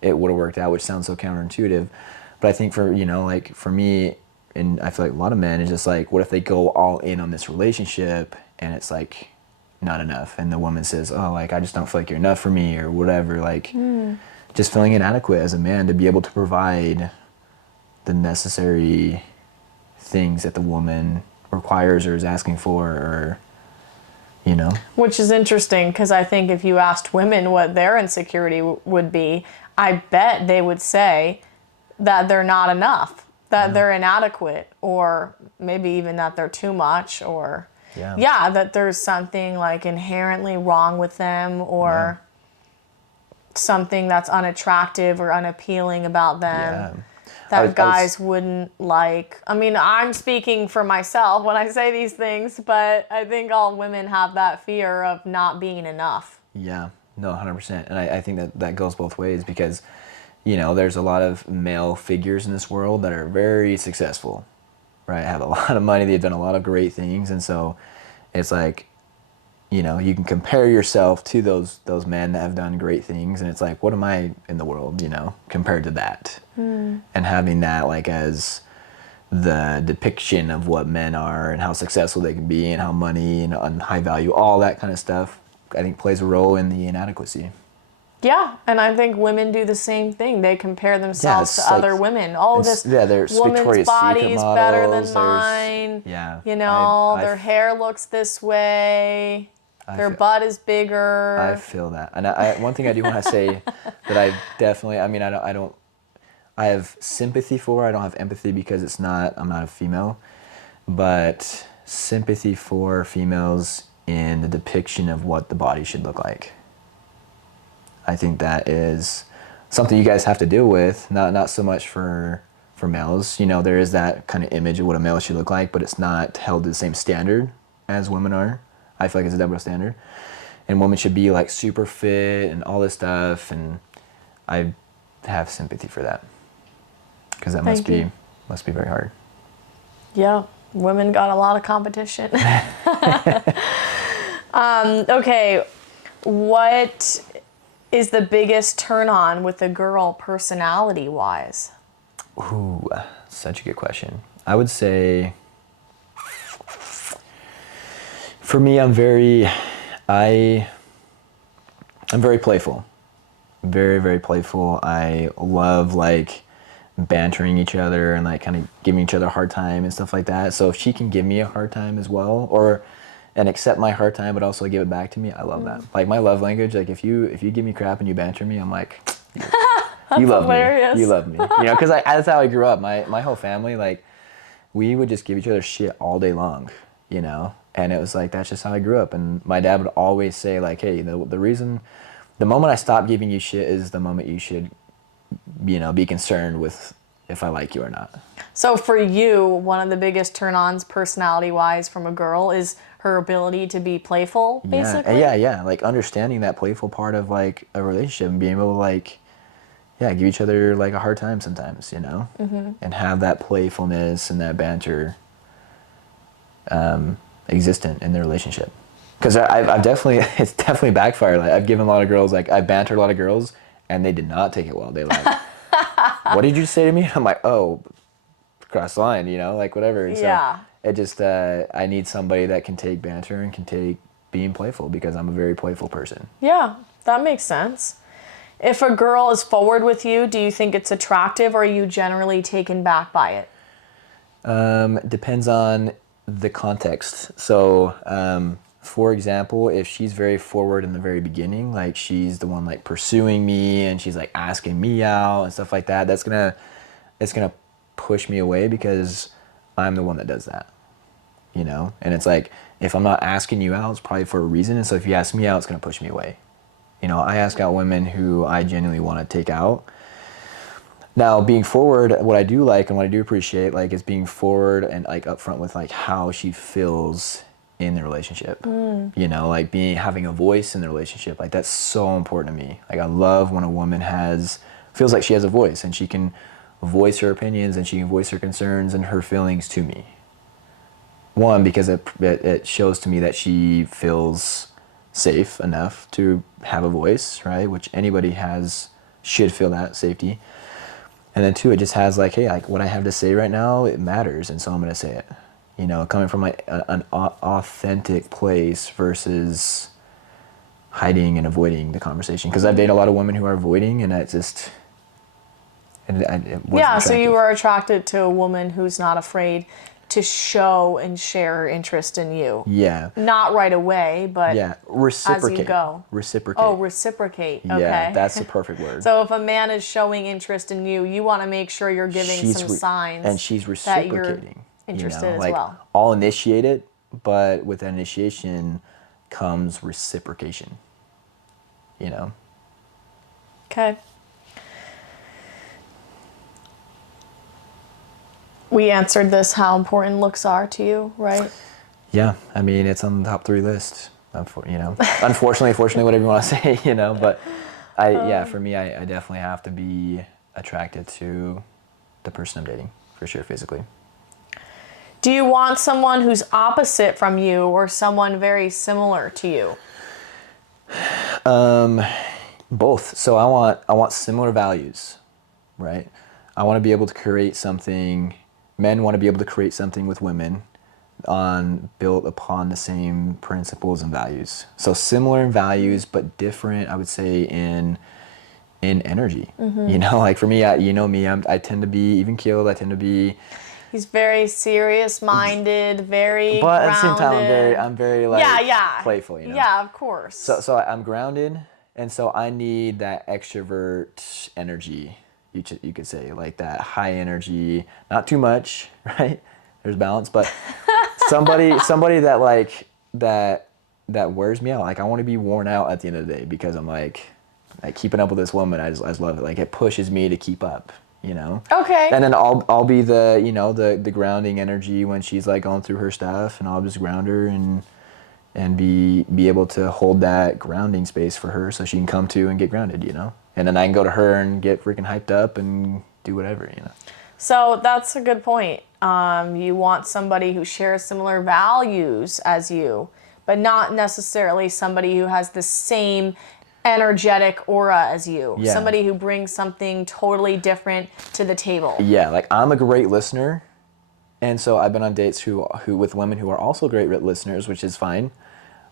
it would have worked out, which sounds so counterintuitive. But I think for, like for me, and I feel like a lot of men, is just like, what if they go all in on this relationship and it's like not enough, and the woman says, oh, like I just don't feel like you're enough for me or whatever, like just feeling inadequate as a man to be able to provide the necessary things that the woman requires or is asking for, or Which is interesting, because I think if you asked women what their insecurity would be, I bet they would say that they're not enough, that they're inadequate, or maybe even that they're too much, or that there's something like inherently wrong with them, or something that's unattractive or unappealing about them. That guys wouldn't like. I mean, I'm speaking for myself when I say these things, but I think all women have that fear of not being enough. Yeah, no, 100%. And I think that goes both ways, because, there's a lot of male figures in this world that are very successful, right? Have a lot of money, they've done a lot of great things. And so it's like, you can compare yourself to those men that have done great things, and it's like, what am I in the world, compared to that? And having that like as the depiction of what men are and how successful they can be and how money and high value, all that kind of stuff, I think plays a role in the inadequacy. Yeah, and I think women do the same thing. They compare themselves to other women. Oh, this woman's body is better than mine. Yeah. Their hair looks this way. Their butt is bigger. I feel that. And one thing I do want to say that I definitely, I have sympathy for, I don't have empathy because I'm not a female, but sympathy for females in the depiction of what the body should look like. I think that is something you guys have to deal with, not so much for males. There is that kind of image of what a male should look like, but it's not held to the same standard as women are. I feel like it's a double standard. And women should be like super fit and all this stuff, and I have sympathy for that. Because that must be very hard. Yeah, women got a lot of competition. Okay, what is the biggest turn on with a girl personality wise? Ooh, such a good question. I would say, for me, I'm very playful. Very, very playful. I love like bantering each other and like kind of giving each other a hard time and stuff like that. So if she can give me a hard time as well, and accept my hard time, but also give it back to me, I love that. Like my love language, like if you give me crap and you banter me, I'm like, you love hilarious. me. You love me. You know, because that's how I grew up. My whole family, like, we would just give each other shit all day long, you know? And it was like, that's just how I grew up. And my dad would always say like, hey, the moment I stop giving you shit is the moment you should, you know, be concerned with if I like you or not. So for you, one of the biggest turn-ons personality-wise from a girl is her ability to be playful, basically? Yeah. Like understanding that playful part of like a relationship and being able to like, yeah, give each other like a hard time sometimes, you know? And have that playfulness and that banter existent in the relationship. Because I've definitely, it's definitely backfired. Like I've given a lot of girls, like I've bantered a lot of girls and they did not take it well. They like, what did you say to me? I'm like, oh, cross the line, you know, like whatever. And Yeah. So it just, I need somebody that can take banter and can take being playful because I'm a very playful person. Yeah, that makes sense. If a girl is forward with you, do you think it's attractive or are you generally taken back by it? Depends on the context. So, for example, if she's very forward in the very beginning, like she's the one like pursuing me and she's like asking me out and stuff like that, it's gonna push me away because I'm the one that does that, you know? And it's like, if I'm not asking you out, it's probably for a reason. And so if you ask me out, it's gonna push me away. You know, I ask out women who I genuinely want to take out. Now, being forward, what I do like and what I do appreciate, like, is being forward and like upfront with like how she feels in the relationship. You know, like having a voice in the relationship, like that's so important to me. Like I love when a woman feels like she has a voice and she can voice her opinions and she can voice her concerns and her feelings to me. One, because it shows to me that she feels safe enough to have a voice, right? Which anybody should feel that safety. And then two, it just has like, hey, like what I have to say right now, it matters, and so I'm gonna say it. You know, coming from like an authentic place versus hiding and avoiding the conversation. Because I've dated a lot of women who are avoiding, and it just, it wasn't Yeah, so you attractive. were attracted to a woman who's not afraid to show and share her interest in you. Yeah. Not right away, but Yeah, as you go. Reciprocate. Oh, reciprocate. Okay. Yeah, that's the perfect word. So if a man is showing interest in you, you want to make sure you're giving some signs and she's that you're reciprocating. interested You know, as like, well. I'll initiate it, but with that initiation comes reciprocation. You know? Okay. We answered this, how important looks are to you, right? Yeah, I mean, it's on the top 3 list. You know, unfortunately, fortunately, whatever you want to say, you know, but for me, I definitely have to be attracted to the person I'm dating, for sure, physically. Do you want someone who's opposite from you or someone very similar to you? Both. So I want similar values, right? I want to be able to create something. Men want to be able to create something with women built upon the same principles and values. So similar in values, but different, I would say, in energy. You know, like for me, you know me, I tend to be even keeled. I tend to be. He's very serious-minded, very But grounded. at the same time, I'm very like playful. You know. Yeah, of course. So I'm grounded, and so I need that extrovert energy. You could say like that high energy, not too much, right? There's balance, but somebody that like that wears me out. Like I want to be worn out at the end of the day because I'm like keeping up with this woman. I just love it. Like it pushes me to keep up, you know. Okay. And then I'll be the, you know, the grounding energy when she's like going through her stuff, and I'll just ground her and be able to hold that grounding space for her so she can come to and get grounded, you know. And then I can go to her and get freaking hyped up and do whatever, you know. So that's a good point. You want somebody who shares similar values as you, but not necessarily somebody who has the same energetic aura as you. Yeah. Somebody who brings something totally different to the table. Yeah, like I'm a great listener. And so I've been on dates who with women who are also great listeners, which is fine.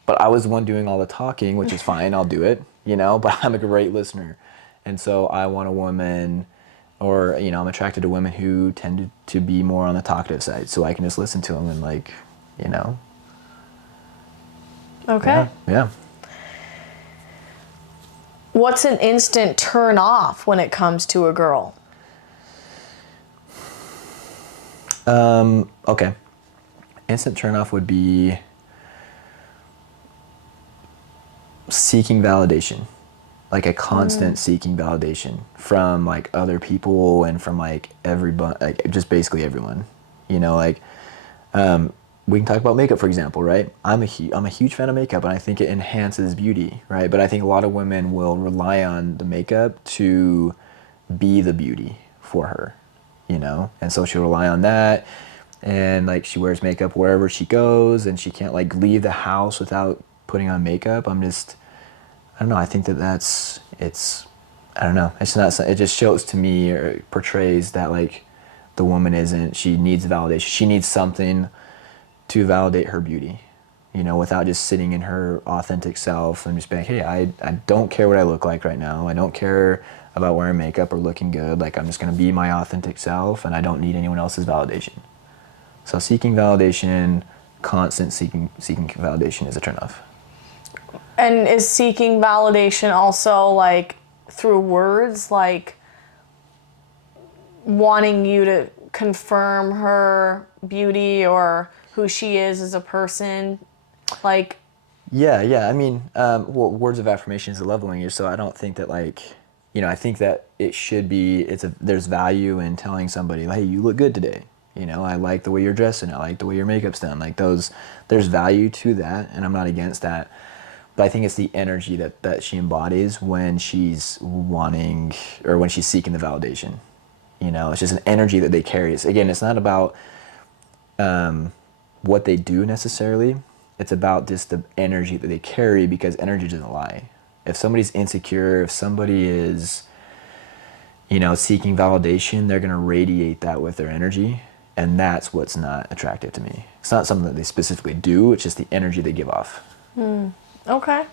But I was the one doing all the talking, which is fine. I'll do it, but I'm a great listener. And so I want a woman, or, I'm attracted to women who tend to be more on the talkative side. So I can just listen to them and Okay. Yeah. What's an instant turn off when it comes to a girl? Okay. Instant turn off would be seeking validation, like a constant seeking validation from other people and from everybody, just basically everyone. We can talk about makeup, for example, right? I'm a huge fan of makeup, and I think it enhances beauty, right? But I think a lot of women will rely on the makeup to be the beauty for her, and so she'll rely on that, and she wears makeup wherever she goes, and she can't leave the house without putting on makeup. I don't know. I think I don't know. It's not. It just shows to me, or portrays that the woman isn't. She needs validation. She needs something to validate her beauty, without just sitting in her authentic self and just being, hey, I don't care what I look like right now. I don't care about wearing makeup or looking good. I'm just gonna be my authentic self, and I don't need anyone else's validation. So seeking validation, constant seeking validation is a turnoff. And is seeking validation also through words, wanting you to confirm her beauty or who she is as a person? Yeah. I mean, words of affirmation is a love language, so I don't think that I think that it should be. There's value in telling somebody, hey, you look good today. I like the way you're dressed, and I like the way your makeup's done. There's value to that, and I'm not against that. But I think it's the energy that she embodies when she's wanting, or when she's seeking the validation. It's just an energy that they carry. It's not about what they do necessarily. It's about just the energy that they carry, because energy doesn't lie. If somebody's insecure, if somebody is, seeking validation, they're going to radiate that with their energy. And that's what's not attractive to me. It's not something that they specifically do. It's just the energy they give off. Okay.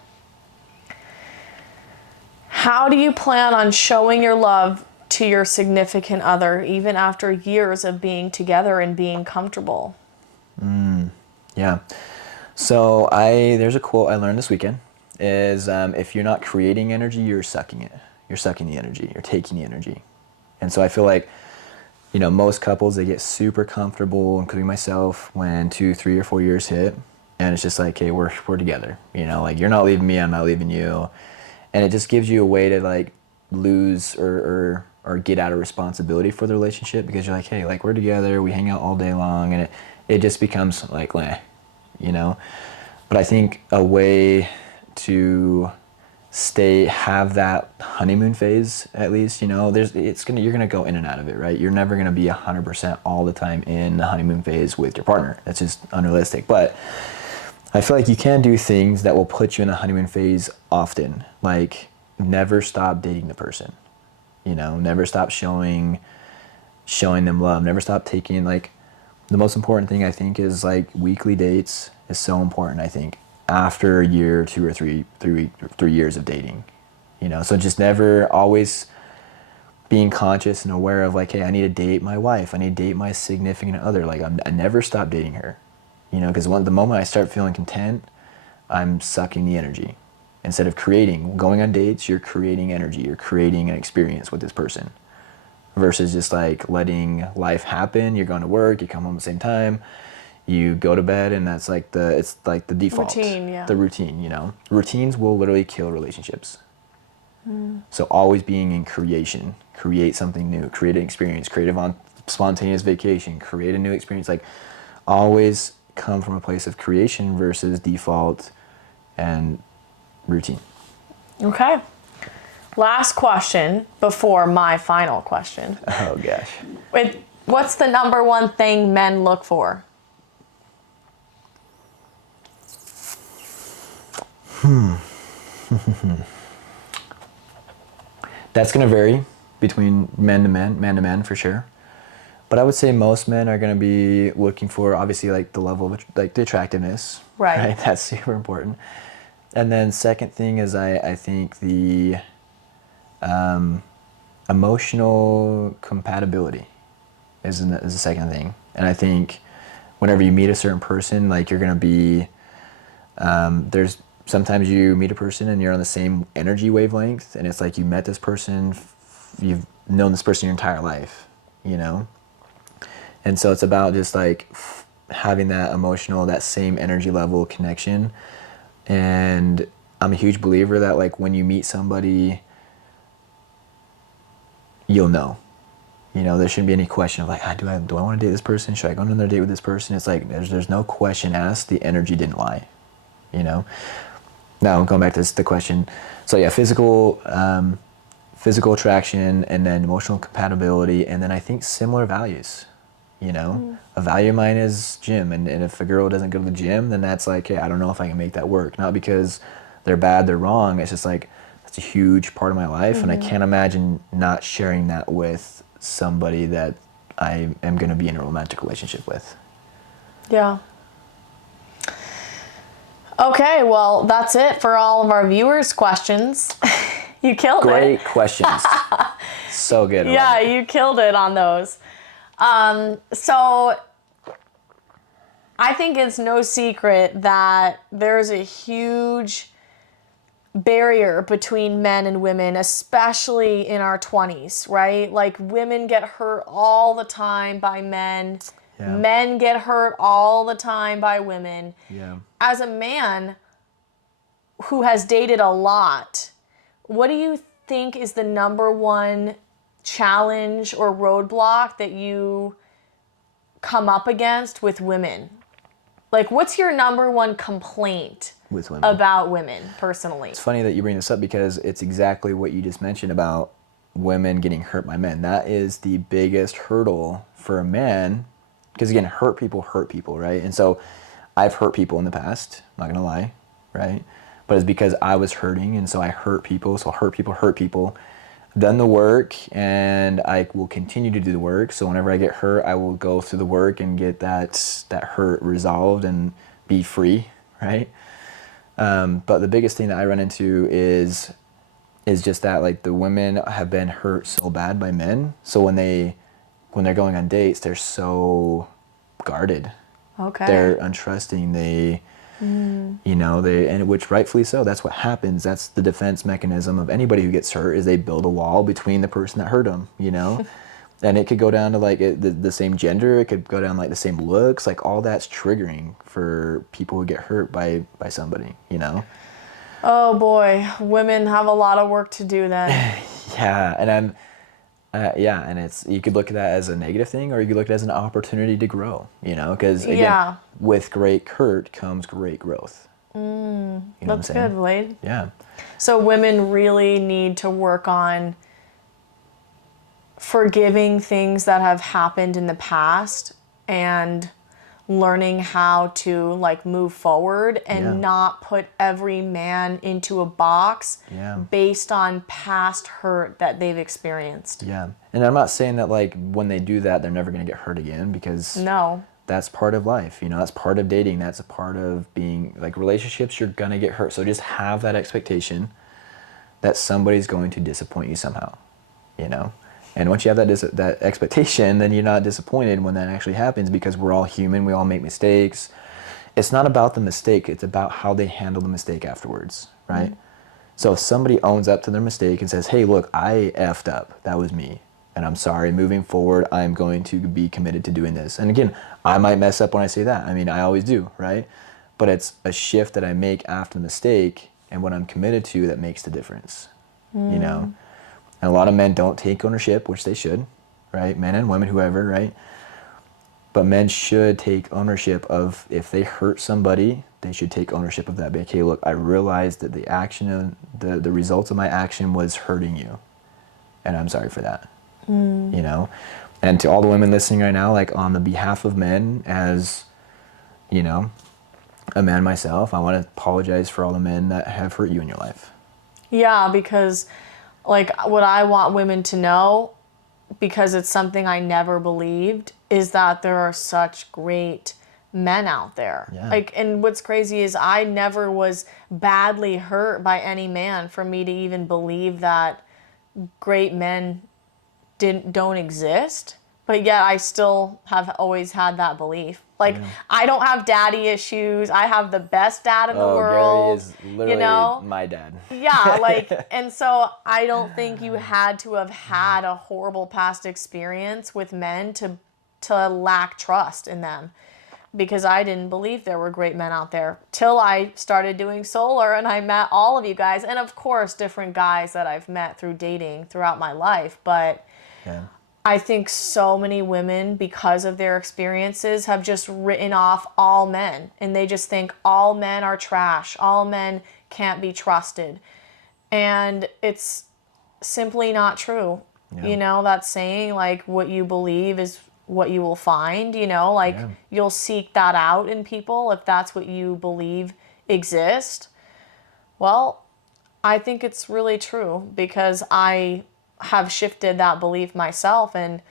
How do you plan on showing your love to your significant other, even after years of being together and being comfortable? Yeah. So there's a quote I learned this weekend is, if you're not creating energy, you're sucking it. You're sucking the energy. You're taking the energy. And so I feel like, most couples, they get super comfortable, including myself, when 2, 3, or 4 years hit. And it's just hey, we're together. You're not leaving me, I'm not leaving you. And it just gives you a way to lose or get out of responsibility for the relationship, because you're hey, we're together, we hang out all day long, and it just becomes meh, But I think a way to have that honeymoon phase, at least, you're gonna go in and out of it, right? You're never gonna be 100% all the time in the honeymoon phase with your partner. That's just unrealistic. But I feel like you can do things that will put you in the honeymoon phase often, never stop dating the person, never stop showing them love, never stop taking, the most important thing I think is weekly dates is so important, I think, after a year, 2 or 3 years of dating, so just never, always being conscious and aware of hey, I need to date my wife, I need to date my significant other, I never stop dating her, because the moment I start feeling content, I'm sucking the energy. Instead of going on dates, you're creating energy, you're creating an experience with this person, versus just letting life happen. You're going to work, you come home at the same time, you go to bed, and that's it's the default. Routine, yeah. The routine, Routines will literally kill relationships. So always being in creation, create something new, create an experience, spontaneous vacation, create a new experience, always come from a place of creation versus default and routine. Okay. Last question before my final question. Oh gosh. What's the number one thing men look for? That's going to vary between men to men, man to men for sure. But I would say most men are going to be looking for, obviously, like the level of, like the attractiveness. Right. That's super important. And then second thing is I think the emotional compatibility is the second thing. And I think whenever you meet a certain person, like you're going to be, there's sometimes you meet a person and you're on the same energy wavelength, and it's like you met this person, you've known this person your entire life, you know? And so it's about just like having that emotional, that same energy level connection. And I'm a huge believer that like when you meet somebody, you'll know. You know, there shouldn't be any question of like, do I want to date this person? Should I go on another date with this person? It's like there's no question asked. The energy didn't lie. You know. Now going back to the question. So yeah, physical attraction, and then emotional compatibility, and then I think similar values. You know, a value of mine is gym, and if a girl doesn't go to the gym, then that's like, hey, I don't know if I can make that work. Not because they're bad, they're wrong. It's just like that's a huge part of my life, and I can't imagine not sharing that with somebody that I am going to be in a romantic relationship with. Yeah. Okay, well, that's it for all of our viewers' questions. You killed it. Great questions. So good. Yeah, you killed it on those. So I think it's no secret that there's a huge barrier between men and women, especially in our 20s, right? Like women get hurt all the time by men. Yeah. Men get hurt all the time by women. Yeah. As a man who has dated a lot, what do you think is the number one challenge or roadblock that you come up against with women? Like, what's your number one complaint with women about women personally? It's funny that you bring this up because it's exactly what you just mentioned about women getting hurt by men. That is the biggest hurdle for a man, because again, hurt people, right? And so I've hurt people in the past, not gonna lie, right? But it's because I was hurting, and so I hurt people, so hurt people. Done the work, and I will continue to do the work. So whenever I get hurt, I will go through the work and get that hurt resolved and be free, right? But the biggest thing that I run into is just that like the women have been hurt so bad by men. So when they're going on dates, they're so guarded. Okay. They're untrusting. You know, and which rightfully so. That's what happens. That's the defense mechanism of anybody who gets hurt, is they build a wall between the person that hurt them, you know? And it could go down to like the same gender. It could go down like the same looks. Like all that's triggering for people who get hurt by somebody, you know? Oh boy, women have a lot of work to do then. Yeah, and and it's, you could look at that as a negative thing, or you could look at it as an opportunity to grow, you know? Because again, with great hurt comes great growth. You know That's good, Wade. Yeah. So women really need to work on forgiving things that have happened in the past and learning how to like move forward and not put every man into a box based on past hurt that they've experienced. Yeah. And I'm not saying that like when they do that, they're never going to get hurt again, because that's part of life. You know, that's part of dating. That's a part of being like relationships. You're going to get hurt. So just have that expectation that somebody's going to disappoint you somehow, you know? And once you have that expectation, then you're not disappointed when that actually happens, because we're all human. We all make mistakes. It's not about the mistake. It's about how they handle the mistake afterwards, right? So if somebody owns up to their mistake and says, hey, look, I effed up. That was me. And I'm sorry. Moving forward, I'm going to be committed to doing this. And again, I might mess up when I say that. I mean, I always do, right? But it's a shift that I make after the mistake and what I'm committed to that makes the difference, you know? And a lot of men don't take ownership, which they should, right? Men and women, whoever, right? But men should take ownership of, if they hurt somebody, they should take ownership of that. Be like, hey, look, I realized that the action of the result of my action was hurting you, and I'm sorry for that. You know? And to all the women listening right now, like on the behalf of men, as you know, a man myself, I want to apologize for all the men that have hurt you in your life. Yeah, because like what I want women to know, because it's something I never believed, is that there are such great men out there. Yeah. Like, and what's crazy is I never was badly hurt by any man for me to even believe that great men don't exist. But yet I still have always had that belief. Like, I don't have daddy issues. I have the best dad in the world. Gary is literally my dad. Yeah, like, and so I don't think you had to have had a horrible past experience with men to lack trust in them, because I didn't believe there were great men out there till I started doing solar and I met all of you guys, and of course different guys that I've met through dating throughout my life. But Yeah. I think so many women, because of their experiences, have just written off all men, and they just think all men are trash, all men can't be trusted. And it's simply not true. Yeah. You know, that saying, like, what you believe is what you will find, you know, like, Yeah. you'll seek that out in people if that's what you believe exist. Well, I think it's really true, because I have shifted that belief myself, and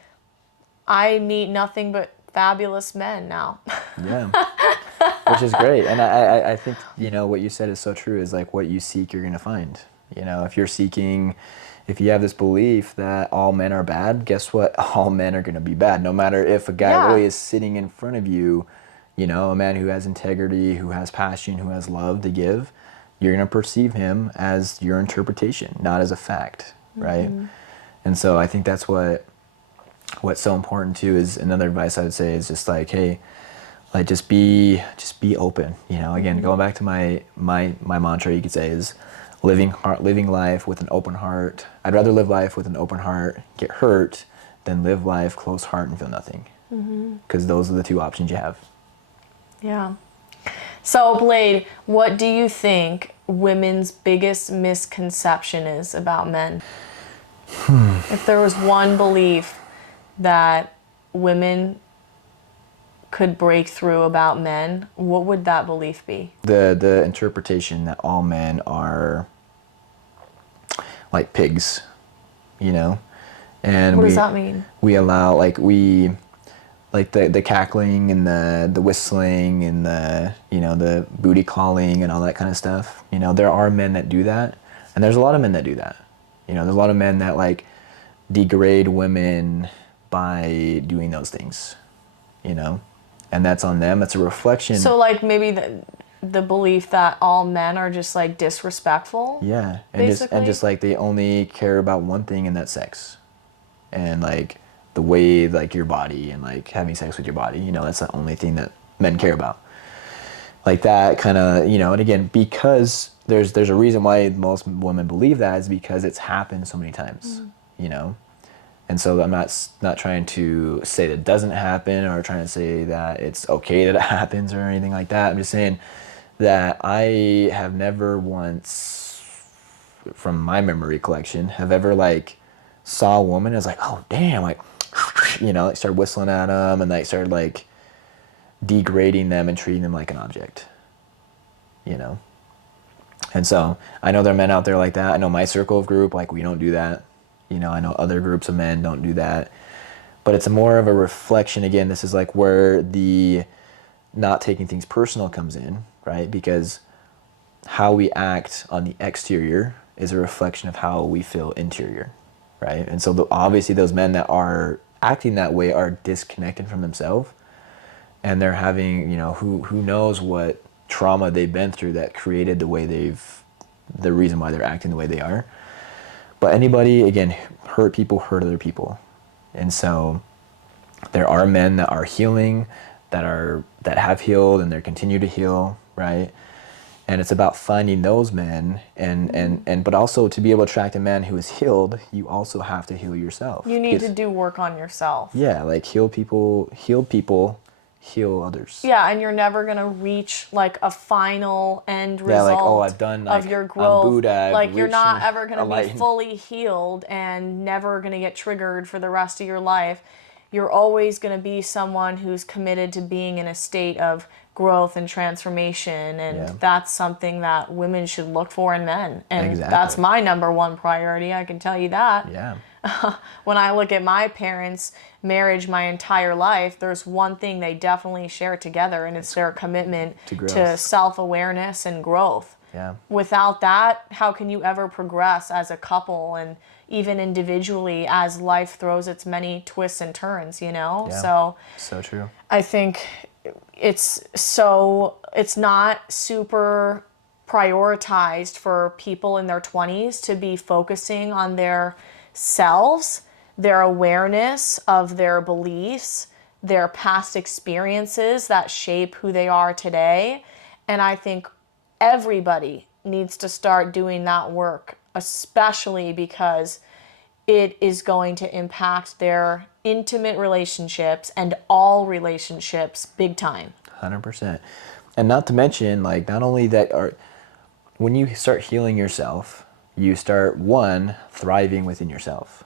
I meet nothing but fabulous men now. Yeah. Which is great. And I think, you know, what you said is so true, is like what you seek, you're going to find. You know, if you have this belief that all men are bad, guess what? All men are going to be bad. No matter if a guy really is sitting in front of you, you know, a man who has integrity, who has passion, who has love to give, you're going to perceive him as your interpretation, not as a fact, right? And so I think that's what's so important too. Is another advice I would say is just like, hey, like just be open. You know, again, going back to my mantra, you could say, is living life with an open heart. I'd rather live life with an open heart, get hurt, than live life closed heart and feel nothing. Because those are the two options you have. Yeah. So, Blade, what do you think women's biggest misconception is about men? If there was one belief that women could break through about men, what would that belief be? The interpretation that all men are like pigs, you know? And What does that mean? We allow, like, the cackling and the whistling and the, you know, the booty calling and all that kind of stuff. You know, there are men that do that, and there's a lot of men that do that. You know, there's a lot of men that like degrade women by doing those things, you know, and that's on them. It's a reflection. So, like, maybe the belief that all men are just like disrespectful. Yeah, and basically? just like they only care about one thing, and that's sex, and like the way, like, your body and like having sex with your body. You know, that's the only thing that men care about. Like that kind of, you know, and again, because there's a reason why most women believe that, is because it's happened so many times, you know. And so I'm not trying to say that it doesn't happen, or trying to say that it's okay that it happens or anything like that. I'm just saying that I have never once, from my memory collection, have ever like saw a woman as like, oh damn, like, you know, like started whistling at them and like started like degrading them and treating them like an object, you know. And so I know there are men out there like that. I know my circle of group, like, we don't do that. You know, I know other groups of men don't do that. But it's more of a reflection. Again, this is like where the not taking things personal comes in, right? Because how we act on the exterior is a reflection of how we feel interior, right? And so obviously those men that are acting that way are disconnected from themselves, and they're having, you know, who knows what trauma they've been through that created the reason why they're acting the way they are. But anybody, again, hurt people hurt other people. And so there are men that are healing, that have healed, and they continue to heal, right? And it's about finding those men, and but also to be able to attract a man who is healed, you also have to heal yourself. You need to do work on yourself. Yeah, like heal people, heal others. Yeah, and you're never gonna reach like a final end result. Yeah, like, oh, I've done, like, of your growth. I'm Buddha, I've like, you're not reached ever gonna be fully healed and never gonna get triggered for the rest of your life. You're always gonna be someone who's committed to being in a state of growth and transformation, and that's something that women should look for in men. And that's my number one priority, I can tell you that. Yeah. When I look at my parents' marriage my entire life, there's one thing they definitely share together, and it's their commitment to self-awareness and growth. Yeah. Without that, how can you ever progress as a couple and even individually as life throws its many twists and turns, you know? Yeah. So true. I think it's not super prioritized for people in their 20s to be focusing on their selves, their awareness of their beliefs, their past experiences that shape who they are today. And I think everybody needs to start doing that work, especially because it is going to impact their intimate relationships and all relationships big time. 100%. And not to mention, like, not only that, when you start healing yourself, you start, one, thriving within yourself,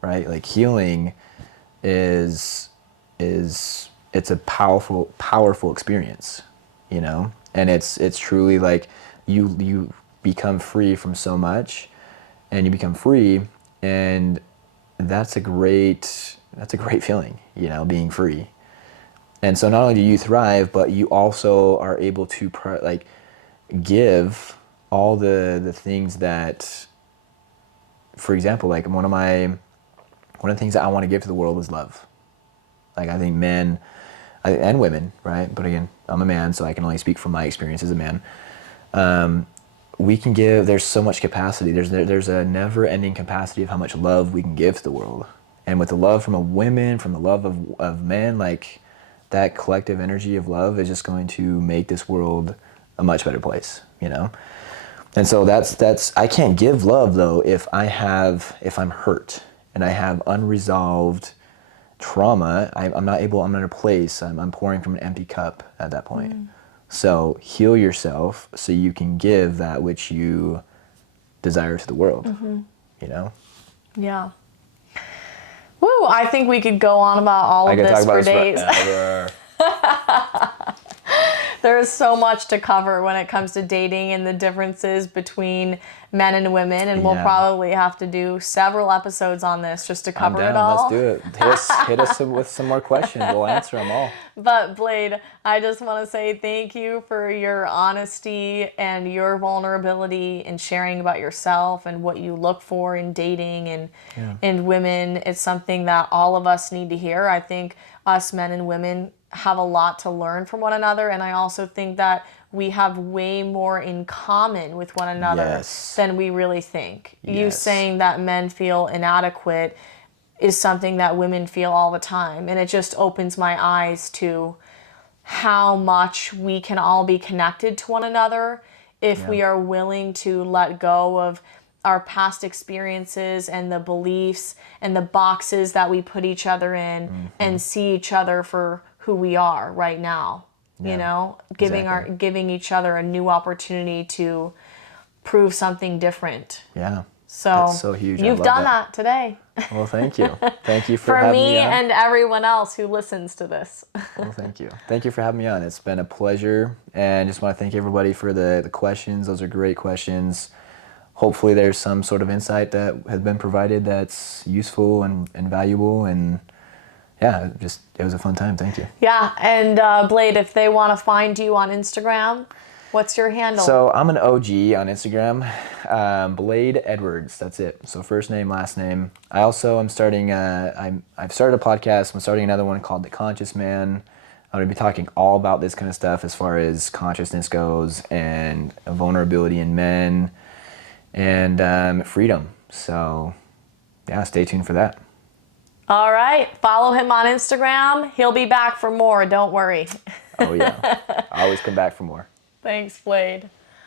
right? Like, healing is it's a powerful experience, you know? And it's truly like you become free from so much, and you become free, and that's a great feeling, you know, being free. And so not only do you thrive, but you also are able to give all the things that, for example, like one of the things that I want to give to the world is love. Like, I think men and women, right? But again, I'm a man, so I can only speak from my experience as a man. We can give, there's so much capacity. There's a never-ending capacity of how much love we can give to the world. And with the love from women, from the love of men, like, that collective energy of love is just going to make this world a much better place, you know? And so that's I can't give love, though, if I'm hurt and I have unresolved trauma. I'm not in a place, I'm pouring from an empty cup at that point. So heal yourself so you can give that which you desire to the world, you know? Yeah. Woo, I think we could go on about all of this for days. There's so much to cover when it comes to dating and the differences between men and women, and we'll probably have to do several episodes on this just to cover it all. Let's do it. Hit us with some more questions. We'll answer them all. But Blade, I just want to say thank you for your honesty and your vulnerability in sharing about yourself and what you look for in dating and women. It's something that all of us need to hear. I think us men and women have a lot to learn from one another, and I also think that we have way more in common with one another than we really think. You saying that men feel inadequate is something that women feel all the time, and it just opens my eyes to how much we can all be connected to one another if we are willing to let go of our past experiences and the beliefs and the boxes that we put each other in and see each other for who we are right now. You know, giving each other a new opportunity to prove something different. Yeah. So that's so huge. You've done that today. Well, thank you. Thank you for having me on. For me and everyone else who listens to this. Well, thank you. Thank you for having me on. It's been a pleasure, and just want to thank everybody for the questions. Those are great questions. Hopefully there's some sort of insight that has been provided that's useful and valuable, and yeah, it was a fun time. Thank you. Yeah, and Blade, if they want to find you on Instagram, what's your handle? So I'm an OG on Instagram, Blade Edwards. That's it. So first name, last name. I also am starting. I've started a podcast. I'm starting another one called The Conscious Man. I'm going to be talking all about this kind of stuff as far as consciousness goes, and vulnerability in men, and freedom. So yeah, stay tuned for that. All right. Follow him on Instagram. He'll be back for more. Don't worry. Oh, yeah. I always come back for more. Thanks, Blade.